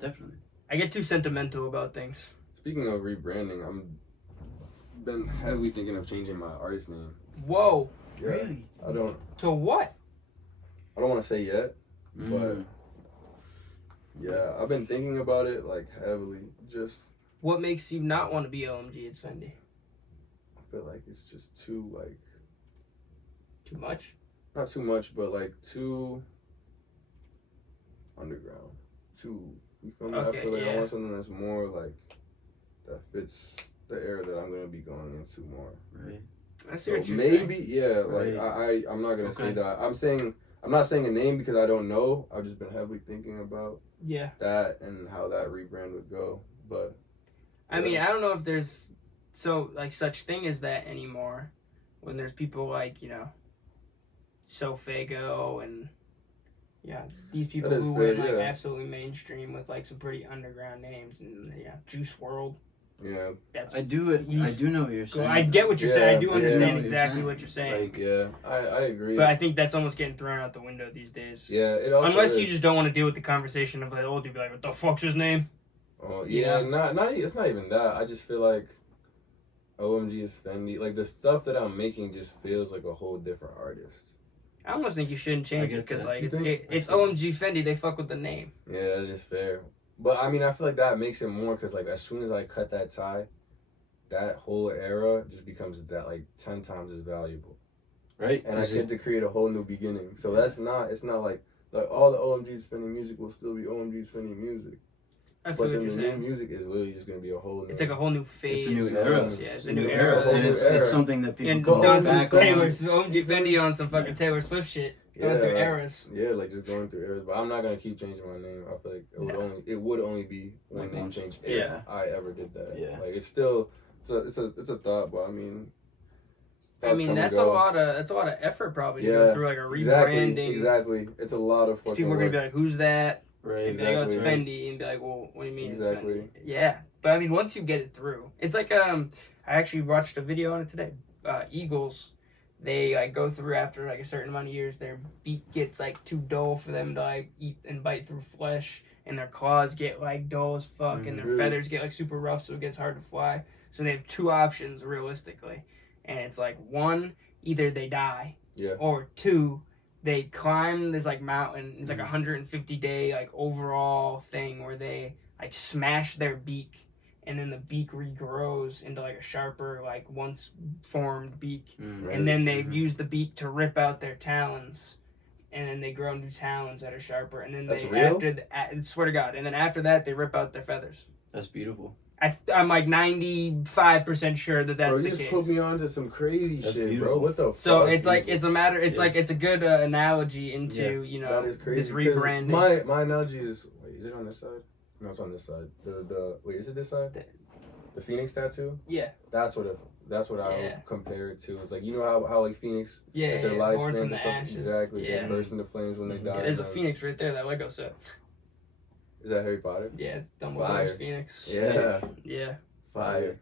definitely. I get too sentimental about things. Speaking of rebranding, I'm been heavily thinking of changing my artist name. Whoa. Yeah. Really? I don't. To what? I don't want to say yet, but yeah, I've been thinking about it like heavily. Just. What makes you not want to be omgitsfendi? I feel like it's just too like. Too much? Not too much, but like too underground. Too. You feel me? Okay, I feel like I want something that's more like that fits the era that I'm gonna be going into more. Right. I see what you're saying. Maybe, yeah. Like I'm not gonna say that. I'm not saying a name because I don't know. I've just been heavily thinking about that and how that rebrand would go. But I mean, I don't know if there's such thing as that anymore. When there's people like Sofago and these people who went like absolutely mainstream with like some pretty underground names and Juice WRLD. Yeah, I do know what you're saying. I get what you're saying. I do understand exactly what you're saying. Like, I agree. But I think that's almost getting thrown out the window these days. Yeah, it also unless you just don't want to deal with the conversation of like old dude, be like, what the fuck's his name? Oh yeah, not it's not even that. I just feel like omgitsfendi, like the stuff that I'm making just feels like a whole different artist. I almost think you shouldn't change it because like it's omgitsfendi. They fuck with the name. Yeah, that is fair. But I mean, I feel like that makes it more because like as soon as I cut that tie, that whole era just becomes that like 10 times as valuable, right? And I get to create a whole new beginning. So it's not like all the omgitsfendi music will still be omgitsfendi music. I feel but what then you're the new music is literally just gonna be a whole new. It's like a whole new phase. It's a new era. Yeah, it's a new era. And it's something that people go back on. omgitsfendi on some fucking Taylor Swift shit. Going through eras. Yeah, like just going through eras. But I'm not gonna keep changing my name. I feel like it would only be one name change if I ever did that. Yeah. Like it's still it's a thought, but I mean that's a lot of effort probably to go through like a rebranding. Exactly. It's a lot of fucking people are gonna be like, who's that? Right. And be like, oh, it's Fendi, and be like, well, what do you mean exactly. It's Fendi? Yeah. But I mean, once you get it through, it's like I actually watched a video on it today. Eagles, they like go through after like a certain amount of years, their beak gets like too dull for them to like eat and bite through flesh, and their claws get like dull as fuck, and their feathers get like super rough, so it gets hard to fly. So they have two options realistically, and it's like one, either they die, or two, they climb this like mountain. It's like 150-day like overall thing where they like smash their beak, and then the beak regrows into like a sharper like once formed beak, and then they use the beak to rip out their talons, and then they grow new talons that are sharper, and then swear to God, and then after that they rip out their feathers. That's beautiful. I'm like 95% sure that that's the case. You just put me on to some crazy shit, beautiful. bro. What the fuck? So it's like it's a matter. It's like it's a good analogy into that is crazy, this rebranding. My analogy is is it on this side? No, it's on this side. Wait, is it this side? The Phoenix tattoo? Yeah. That's what I would compare it to. It's like how like Phoenix their life born from the stuff, ashes. exactly. They burst into flames when they die. Yeah, there's a Phoenix right there. That Lego set. Is that Harry Potter? Yeah, it's Dumbledore's Phoenix. Yeah. Yeah. Fire.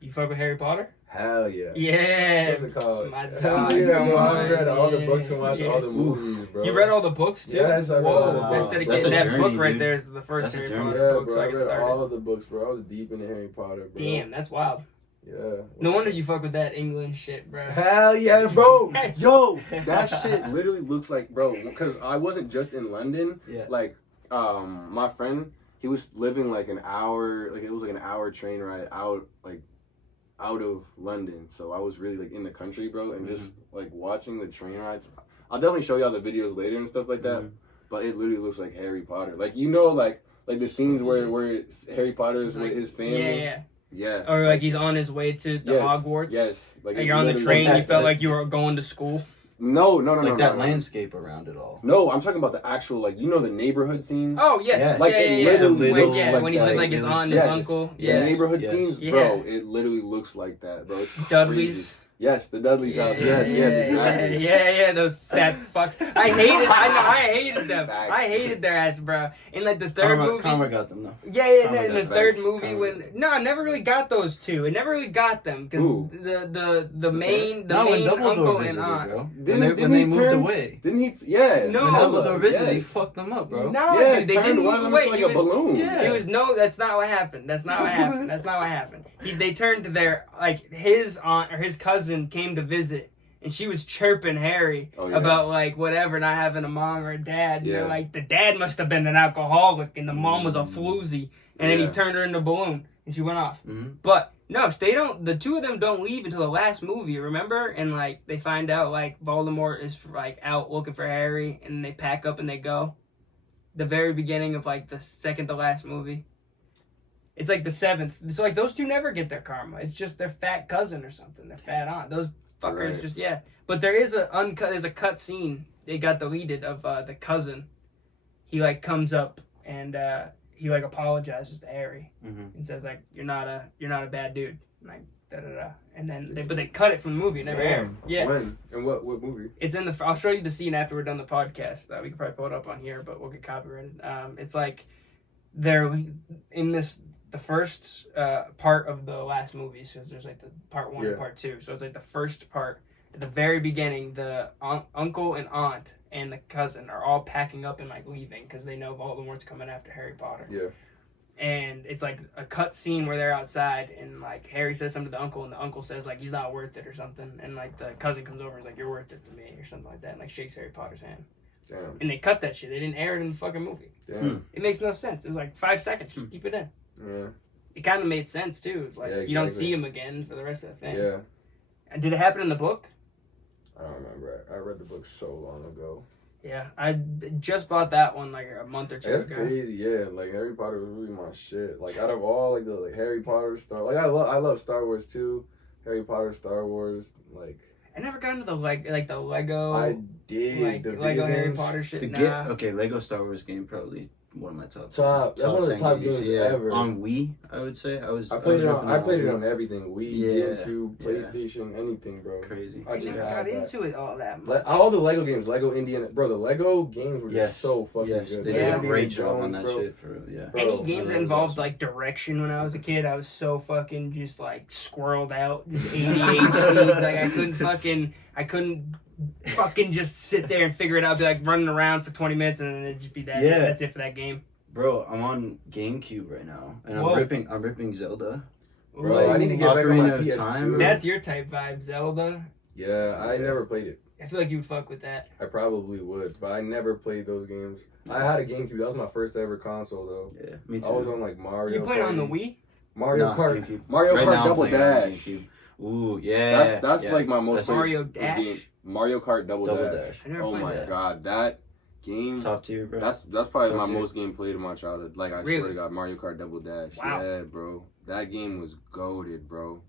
You fuck with Harry Potter? Hell yeah. Yeah. What's it called? My Hell dog, yeah, come bro. I on, read all the yeah, books and watched yeah. all the movies, bro. You read all the books too? Yes, I read all the books. Instead of That's getting a that journey, book right dude. there is the first That's a Harry journey. Potter Yeah, book, bro. so I I get read started. all of the books, bro. I was deep into Harry Potter, bro. Damn, that's wild. Yeah. No wonder you fuck with that England shit, bro. Hell yeah, bro. Yo, that shit literally looks like, bro, because I wasn't just in London. Yeah. Like, my friend, he was living like an hour, like it was like an hour train ride out of London. So I was really like in the country, bro, and just like watching the train rides. I'll definitely show y'all the videos later and stuff like that. But it literally looks like Harry Potter. Like, you know, like the scenes where Harry Potter is with his family. Yeah. Yeah. Or like he's on his way to the Hogwarts. Yes. Like You're on the train, like that, you felt like- like you were going to school. No. Like that no. landscape around it all. No, I'm talking about the actual, like, you know, the neighborhood scenes. Oh yes, Yeah. Like, it literally When, looks when he's like with that. like his It looks aunt and yes. his uncle. The Yeah. neighborhood Yes. scenes, Yeah. bro, it literally looks like that, bro. It's Dudley's. crazy. Yes, the Dudley's house. Yes, exactly. Yeah, those fat fucks. I hated them. Facts. I hated their ass, bro. In like the third movie. Karma got them though. Yeah, Karma in the got third facts. movie Karma when I never really got those two. It never really got them because Who? the main Not when uncle Dumbledore and visited, aunt. bro. Didn't When they he moved turn- away. Didn't he? Yeah. No. When Bella, Dumbledore visited, he yes. fucked them up, bro. No, Yeah, dude, they turned didn't one move of them away. into like He a was- balloon. Yeah. It was that's not what happened. That's not what happened. That's not what happened. They turned to their his aunt or his cousin came to visit, and she was chirping Harry about like whatever, not having a mom or a dad. You know, like the dad must have been an alcoholic, and the mom was a floozy, and then he turned her into a balloon, and she went off. But no, they don't. The two of them don't leave until the last movie. Remember? And like they find out like Voldemort is like out looking for Harry, and they pack up and they go. The very beginning of like the second to last movie. It's like the seventh. So like those two never get their karma. It's just their fat cousin or something. Their fat aunt. Those fuckers just But there is there's a cut scene. It got deleted of the cousin. He like comes up and he like apologizes to Harry and says like you're not a bad dude. Like da da da. And then they cut it from the movie. It never aired. Yeah. When? And what movie? It's in the. I'll show you the scene after we're done the podcast. We can probably pull it up on here, but we'll get copyrighted. It's like they're in the first part of the last movie. So there's like the part 1 and part 2. So it's like the first part at the very beginning. The uncle and aunt and the cousin are all packing up and like leaving because they know Voldemort's coming after Harry Potter. Yeah. And it's like a cut scene where they're outside and like Harry says something to the uncle and the uncle says like he's not worth it or something, and like the cousin comes over and is like you're worth it to me or something like that and like shakes Harry Potter's hand. Damn. And they cut that shit. They didn't air it in the fucking movie. Damn. It makes no sense. It was like 5 seconds. Just keep it in. Yeah. It kind of made sense too. It's like you don't see him again for the rest of the thing. Yeah. And did it happen in the book? I don't remember. I read the book so long ago. Yeah, I just bought that one like a month or two That's ago. crazy, yeah. Like Harry Potter was really my shit. Like out of all like the like Harry Potter stuff, like I love Star Wars too. Harry Potter, Star Wars, like I never got into the the Lego. I did like the Lego video Harry games. Potter shit. Lego Star Wars game probably one of my top. That's one of the top games ever. On Wii, I would say. I played it on everything. Wii, Yeah. GameCube, PlayStation, anything, bro. Crazy. I never got into it all that much. Like, all the Lego games, Lego Indiana, bro. The Lego games were just so fucking good. They did a great job on that shit. Bro, any games that involved like direction when I was a kid, I was so fucking just like squirreled out, just ADHD. Like I couldn't fucking just sit there and figure it out. Be like running around for 20 minutes and then it'd just be that. Yeah. That's it for that game. Bro, I'm on GameCube right now, and Whoa. I'm ripping Zelda. Bro, Ooh. I need to get back on my Ocarina of PS2. Time. That's your type vibe, Zelda. Yeah, I never played it. I feel like you would fuck with that. I probably would, but I never played those games. I had a GameCube. That was my first ever console, though. Yeah, me too. I was on like Mario. You played on the Wii? Mario No, Kart. GameCube. Mario Right Kart now I'm Double playing on Dash. GameCube. Ooh, yeah. That's like my most Mario favorite Dash? game. Mario Kart Double Dash. I never Oh played my that. god, that game. Top tier, bro. That's probably Top my tier. most game played in my childhood. Like I swear to God, Mario Kart Double Dash. Wow. Yeah, bro. That game was goated, bro.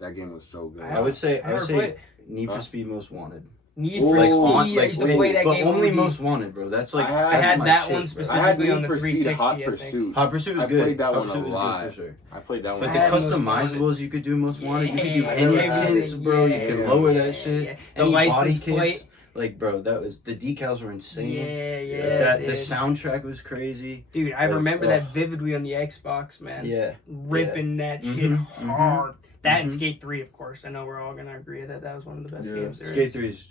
That game was so good. I would say I never played it. Need for Speed Most Wanted. Need Ooh. for Like, Speed. I used to play that but game. only on Most Wanted, bro. That's like I had my that shit, one bro. specifically. I had on Need the for Speed 360, Hot I think. Pursuit. Hot Pursuit was I good. played that Hot one Pursuit a was lot. good for sure. I played that one. But I the had Most Wanted. customizables you could do Most Wanted, you could do Yeah, any yeah, tints, bro. yeah, You could yeah, lower yeah, that shit. yeah. The Any body license kits. plate. Like, bro, the decals were insane. Yeah, The soundtrack was crazy. Dude, I Like, remember that vividly on the Xbox, man. Yeah. Ripping that shit Mhm, hard. That and Skate 3, of course. I know we're all gonna agree that that was one of the best games there Skate is. 3 is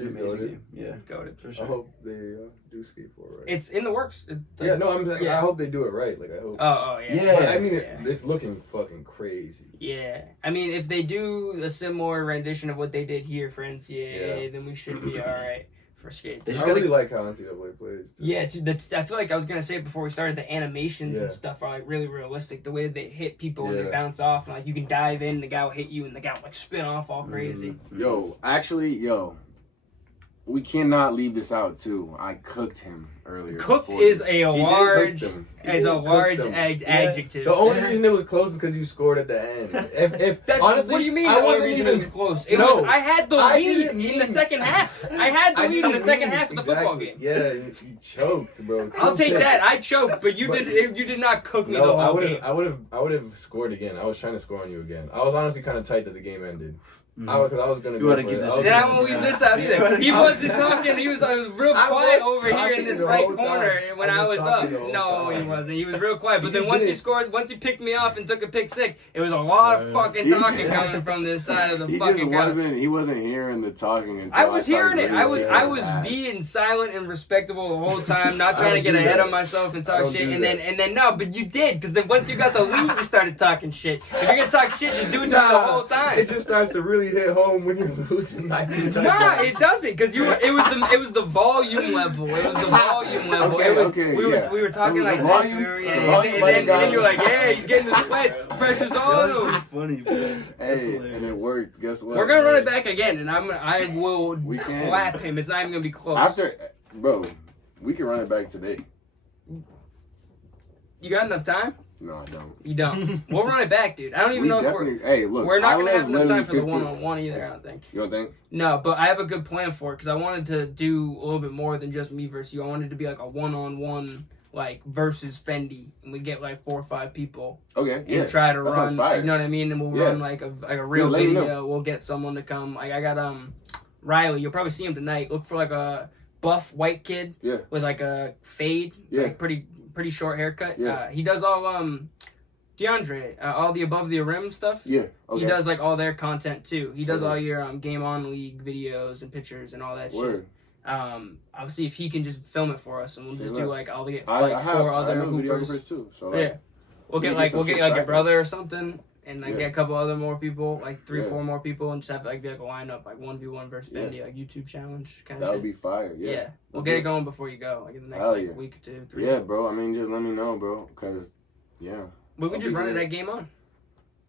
an amazing game. Yeah, Got it. for sure. I hope they do Skate 4 right. It's in the works. Yeah, no, I hope they do it right. Like I hope. Oh yeah. Yeah. But, I mean, it's looking fucking crazy. Yeah, I mean, if they do a similar rendition of what they did here for NCAA, then we should be all right for Skate. I really like how NCAA plays. Too. Yeah, dude, I feel like I was gonna say it before we started. The animations and stuff are like really realistic. The way they hit people and they bounce off, and like you can dive in, the guy will hit you, and the guy will like spin off all crazy. Yo, we cannot leave this out too. I cooked him earlier. Cooked is a large adjective. The only reason it was close is because you scored at the end. If That's, honestly, what do you mean? I The only wasn't reason even it was close. I had the I lead didn't in the mean- second half. I had the lead in the second half of the football game. Yeah, you choked, bro. I'll take that. I choked, but you did not cook me the No, whole game. I would have scored again. I was trying to score on you again. I was honestly kind of tight that the game ended. Mm-hmm. I was gonna. You wanna keep this- Then I won't leave this out either. He wasn't talking. He was real quiet over here in this right corner when I was up. No, he wasn't. He was real quiet. But then once he scored, once he picked me off and took a pick six, it was a lot of fucking talking coming from this side of the fucking couch. He wasn't hearing the talking until I was hearing it. I was ass. being silent and respectable the whole time, not trying to get ahead of myself and talk shit. And then no, but you did, because then once you got the lead, you started talking shit. If you're gonna talk shit, just do it the whole time. It just starts to really hit home when you're losing by 2 touchdowns. Nah, it doesn't, because it was the volume level. It was the volume level. We were talking like this. And then you're like, yeah, he's getting the sweats. Pressure's on him. Funny, bro. Hey, and it worked. Guess what? We're gonna run it back again, and I will We can. clap him. It's not even gonna be close. Bro, we can run it back today. You got enough time? No, I don't. You don't. We'll run it back, dude. I don't even know if we're not gonna have enough time for the one-on-one either. I don't think. You don't think? No, but I have a good plan for it because I wanted to do a little bit more than just me versus you. I wanted to be like a one-on-one, like versus Fendi, and we get like 4 or 5 people. Okay. Yeah. And try to that run. sounds fire. You know what I mean? And we'll run like a real let me know. video. We'll get someone to come. Like I got Riley. You'll probably see him tonight. Look for like a buff white kid. Yeah. With like a fade. Yeah. Like pretty short haircut. Yeah. He does all DeAndre, all the above the rim stuff. Yeah. Okay. He does like all their content too. He does Sure. all your Game On League videos and pictures and all that Word. shit. I'll see if he can just film it for us, and we'll just do like all the I like 4 have other hoopers. videographers too. So Yeah, we'll get like your brother or something, and like get a couple other more people, like 3 or 4 more people, and just have like be like a lineup, like 1v1 versus Fendi, like YouTube challenge kind of that shit. would be fire. Yeah. We'll get it going before you go, like in the next like week or 2, 3. Yeah, bro. I mean, just let me know, bro. Cause we can just run it at Game On.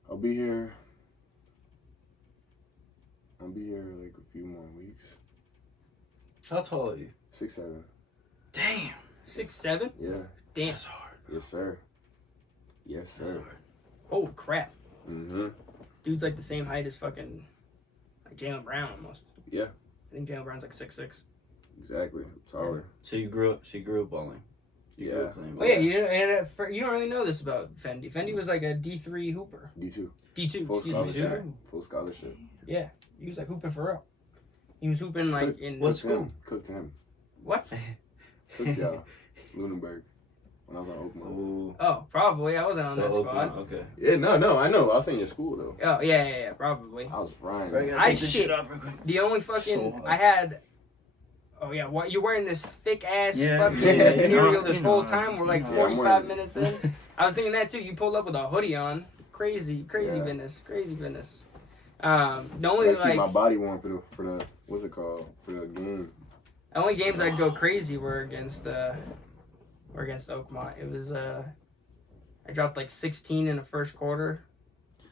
I'll be here like a few more weeks. How tall are you? 6'7". Damn. 6'7"? Yeah. Damn. That's hard. Yes, sir. Yes, sir. Holy crap. Mm-hmm. Dude's like the same height as fucking like Jaylen Brown almost. Yeah. I think Jaylen Brown's like 6'6". Exactly. Taller. So you grew up balling. You grew Yeah. up playing Oh yeah, you don't really know this about Fendi. Fendi was like a D3 hooper. D2. D2. Full excuse me. scholarship. Sorry. Full scholarship. Yeah, he was like hooping for real. He was hooping like in What school? Cooked him. What? Cooked y'all. Lunenburg. When I was on Oakmont. Ooh. Oh, probably. I wasn't on that squad. Okay. Yeah, no, I know. I was saying your school though. Oh yeah, probably. I was frying. I shit. The only fucking I had. Oh yeah, what you wearing this thick ass fucking material this whole time? We're like 45 minutes in. I was thinking that too. You pulled up with a hoodie on. Crazy business. The only I keep my body warm for the what's it called, for the game. The only games I'd go crazy were against Oakmont. It was I dropped like 16 in the first quarter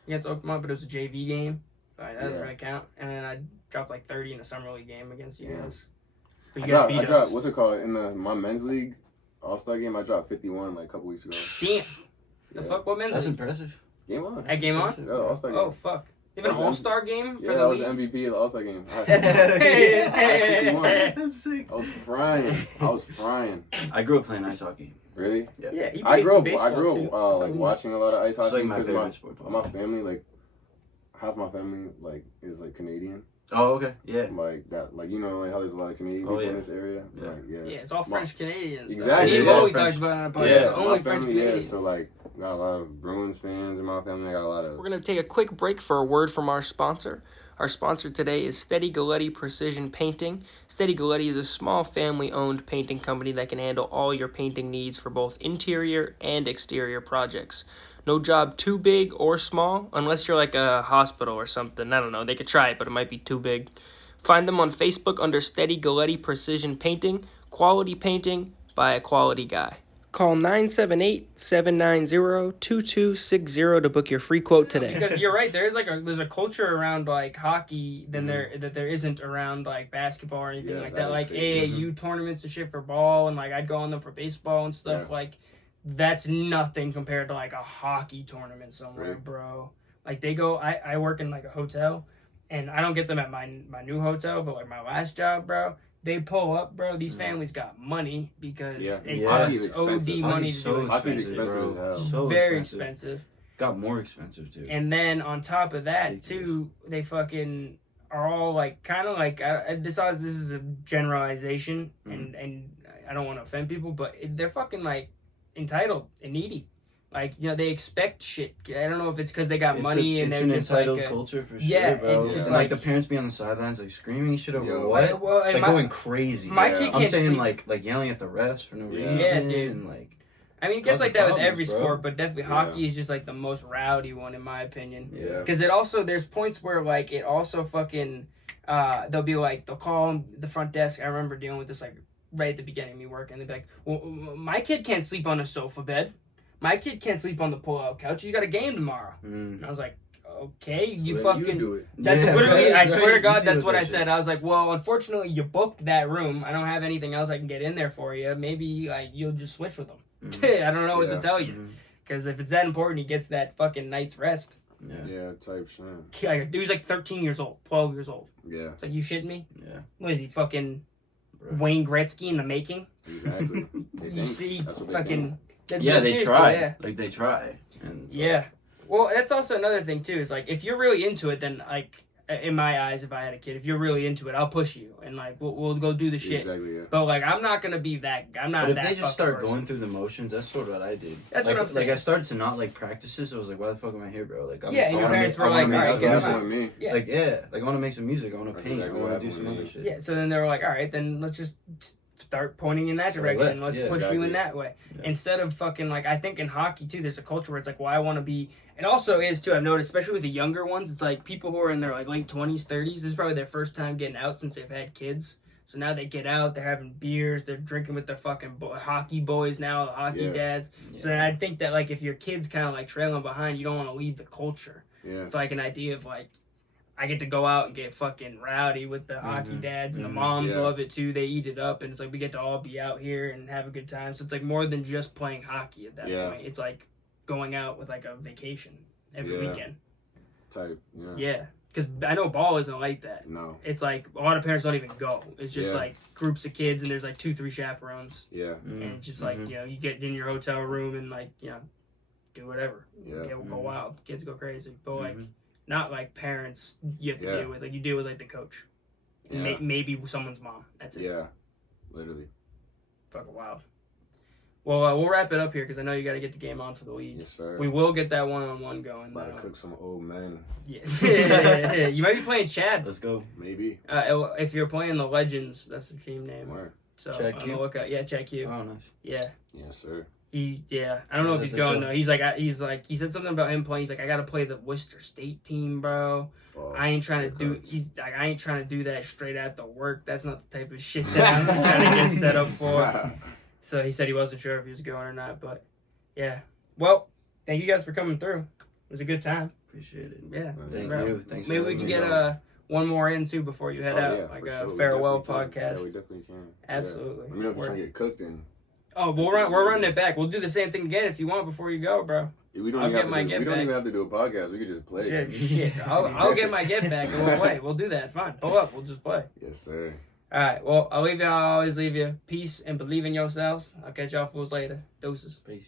against Oakmont, but it was a JV game. That doesn't really count. And then I dropped like 30 in a summer league game against you guys. But you I dropped what's it called, in my men's league All-Star game. I dropped 51 like a couple weeks ago. Damn. The fuck? What men's That's league? impressive. Game on. At Game On? Yeah, All-Star game. Oh fuck. Even an All-Star game for Yeah, the I was league? MVP of the All-Star game. That's sick. I was frying. I grew up playing ice hockey. Really? Yeah, he I played grew some up baseball too. like watching a lot of ice It's hockey like my because favorite sport. my family, like half my family like is like Canadian. Oh, okay. Yeah. Like that, like you know, like how there's a lot of Canadian people in this area. Yeah. Like, Yeah, it's all French Canadians. Exactly. He's It's all always French. talked about on our podcast. Yeah, It's only my French family, Canadians. so like Got a lot of Bruins fans in my family. I got a lot of... We're going to take a quick break for a word from our sponsor. Our sponsor today is Steady Galletti Precision Painting. Steady Galletti is a small family-owned painting company that can handle all your painting needs for both interior and exterior projects. No job too big or small, unless you're like a hospital or something. I don't know. They could try it, but it might be too big. Find them on Facebook under Steady Galletti Precision Painting. Quality painting by a quality guy. Call 978-790-2260 to book your free quote today. Because you're right, there's a culture around like hockey that there isn't around like basketball or anything like that. Like AAU tournaments and shit for ball, and like I'd go on them for baseball and stuff. Yeah. Like that's nothing compared to like a hockey tournament somewhere, bro. Like they go. I work in like a hotel, and I don't get them at my new hotel, but like my last job, bro. They pull up, bro. These families got money because it costs OD money to do it. Hockey's expensive as hell. So Very expensive. Got more expensive, too. And then on top of that, too, they fucking are all like, kind of like, this is a generalization, and I don't want to offend people, but they're fucking like entitled and needy. Like, you know, they expect shit. I don't know if it's because they got money and they're just like... It's an entitled culture for sure, yeah, bro. It's just and like the parents be on the sidelines like screaming shit over what? Well, like going crazy. My kid can't I'm saying see. like yelling at the refs for no reason. Yeah, dude. And like... I mean, it gets like that with every bro. sport, but definitely hockey is just like the most rowdy one in my opinion. Yeah. Because it also, there's points where like it also fucking, they'll be like, they'll call the front desk. I remember dealing with this like right at the beginning of me working. They'd be like, well, my kid can't sleep on a sofa bed. My kid can't sleep on the pull-out couch. He's got a game tomorrow. And I was like, okay, you fucking... do it. That's literally, I swear to God, that's what I said. I was like, well, unfortunately, you booked that room. I don't have anything else I can get in there for you. Maybe like you'll just switch with them. I don't know what to tell you. Because if it's that important, he gets that fucking night's rest. Yeah, type shit. Like, dude was like 13 years old, 12 years old. Yeah. It's like, you shitting me? Yeah. What is he, fucking Wayne Gretzky in the making? Exactly. You see, That's what they fucking... Yeah, they seriously, try. yeah. Like, they try. And it's Yeah. Well, that's also another thing, too, is, like, if you're really into it, then, like, in my eyes, if I had a kid, if you're really into it, I'll push you, and, like, we'll go do the shit. Exactly, yeah. But, like, I'm not gonna be that, I'm not that But if they just start person. going through the motions, that's sort of what I did. That's like, what I'm saying. Like, I started to not like practice. So I was like, why the fuck am I here, bro? Like, Yeah, and your parents were like, That's alright, get what them happened out. with me. Yeah. Like, yeah, like I want to make some music. I want to That's paint. exactly I what want to do happened some with other me. shit. Yeah, so then they were like, alright, then let's just start pointing in that So I direction. left. Let's Yeah, push you exactly. in that way. Yeah. Instead of fucking, like, I think in hockey, too, there's a culture where it's like, well, I want to be... It also is, too, I've noticed, especially with the younger ones, it's like people who are in their, like, late 20s, 30s, this is probably their first time getting out since they've had kids. So now they get out, they're having beers, they're drinking with their fucking hockey boys now, the hockey dads. Yeah. So then I think that, like, if your kid's kind of, like, trailing behind, you don't want to leave the culture. Yeah. It's like an idea of, like, I get to go out and get fucking rowdy with the hockey dads, and the moms love it too. They eat it up, and it's like we get to all be out here and have a good time. So it's like more than just playing hockey at that point. It's like going out with like a vacation every weekend. Type, Yeah, because I know ball isn't like that. No. It's like a lot of parents don't even go. It's just Yeah. like groups of kids, and there's like 2-3 chaperones, Yeah. and it's just like you know you get in your hotel room and like you know do whatever. Yeah. We'll go wild. Kids go crazy, but like. Not like parents you have to deal with. Like, you deal with, like, the coach. Yeah. Maybe someone's mom. That's it. Yeah. Literally. Fucking wild. Well, we'll wrap it up here because I know you got to get the game on for the league. Yes, sir. We will get that one-on-one going. About to cook some old men. Yeah. You might be playing Chad. Let's go. Maybe. If you're playing the Legends, that's the team name. Where? So Chad on Q? the lookout. Yeah, Chad Q. Oh, nice. Yeah. Yes, sir. I don't know if That's he's a going show. though. He said something about him playing. He's like, I gotta play the Worcester State team, bro. Oh, I ain't trying to do. He's like, I ain't trying to do that straight after work. That's not the type of shit that I'm trying to get set up for. So he said he wasn't sure if he was going or not, but yeah. Well, thank you guys for coming through. It was a good time. Appreciate it. Yeah. Thank bro. you. Thanks Maybe for we letting can me get know. one more in too before you head out, like for a sure. We farewell definitely can. podcast. Yeah, we definitely can. Absolutely. Yeah. Let me know if you're trying to get cooked in. Oh, we're running it back. We'll do the same thing again if you want before you go, bro. We don't I'll even get my get we don't back. even have to do a podcast. We could just play. Yeah, shit. I'll get my get back and we'll play. We'll do that. Fine. Pull up. We'll just play. Yes, sir. All right. Well, I'll always leave you. Peace and believe in yourselves. I'll catch y'all fools later. Deuces. Peace.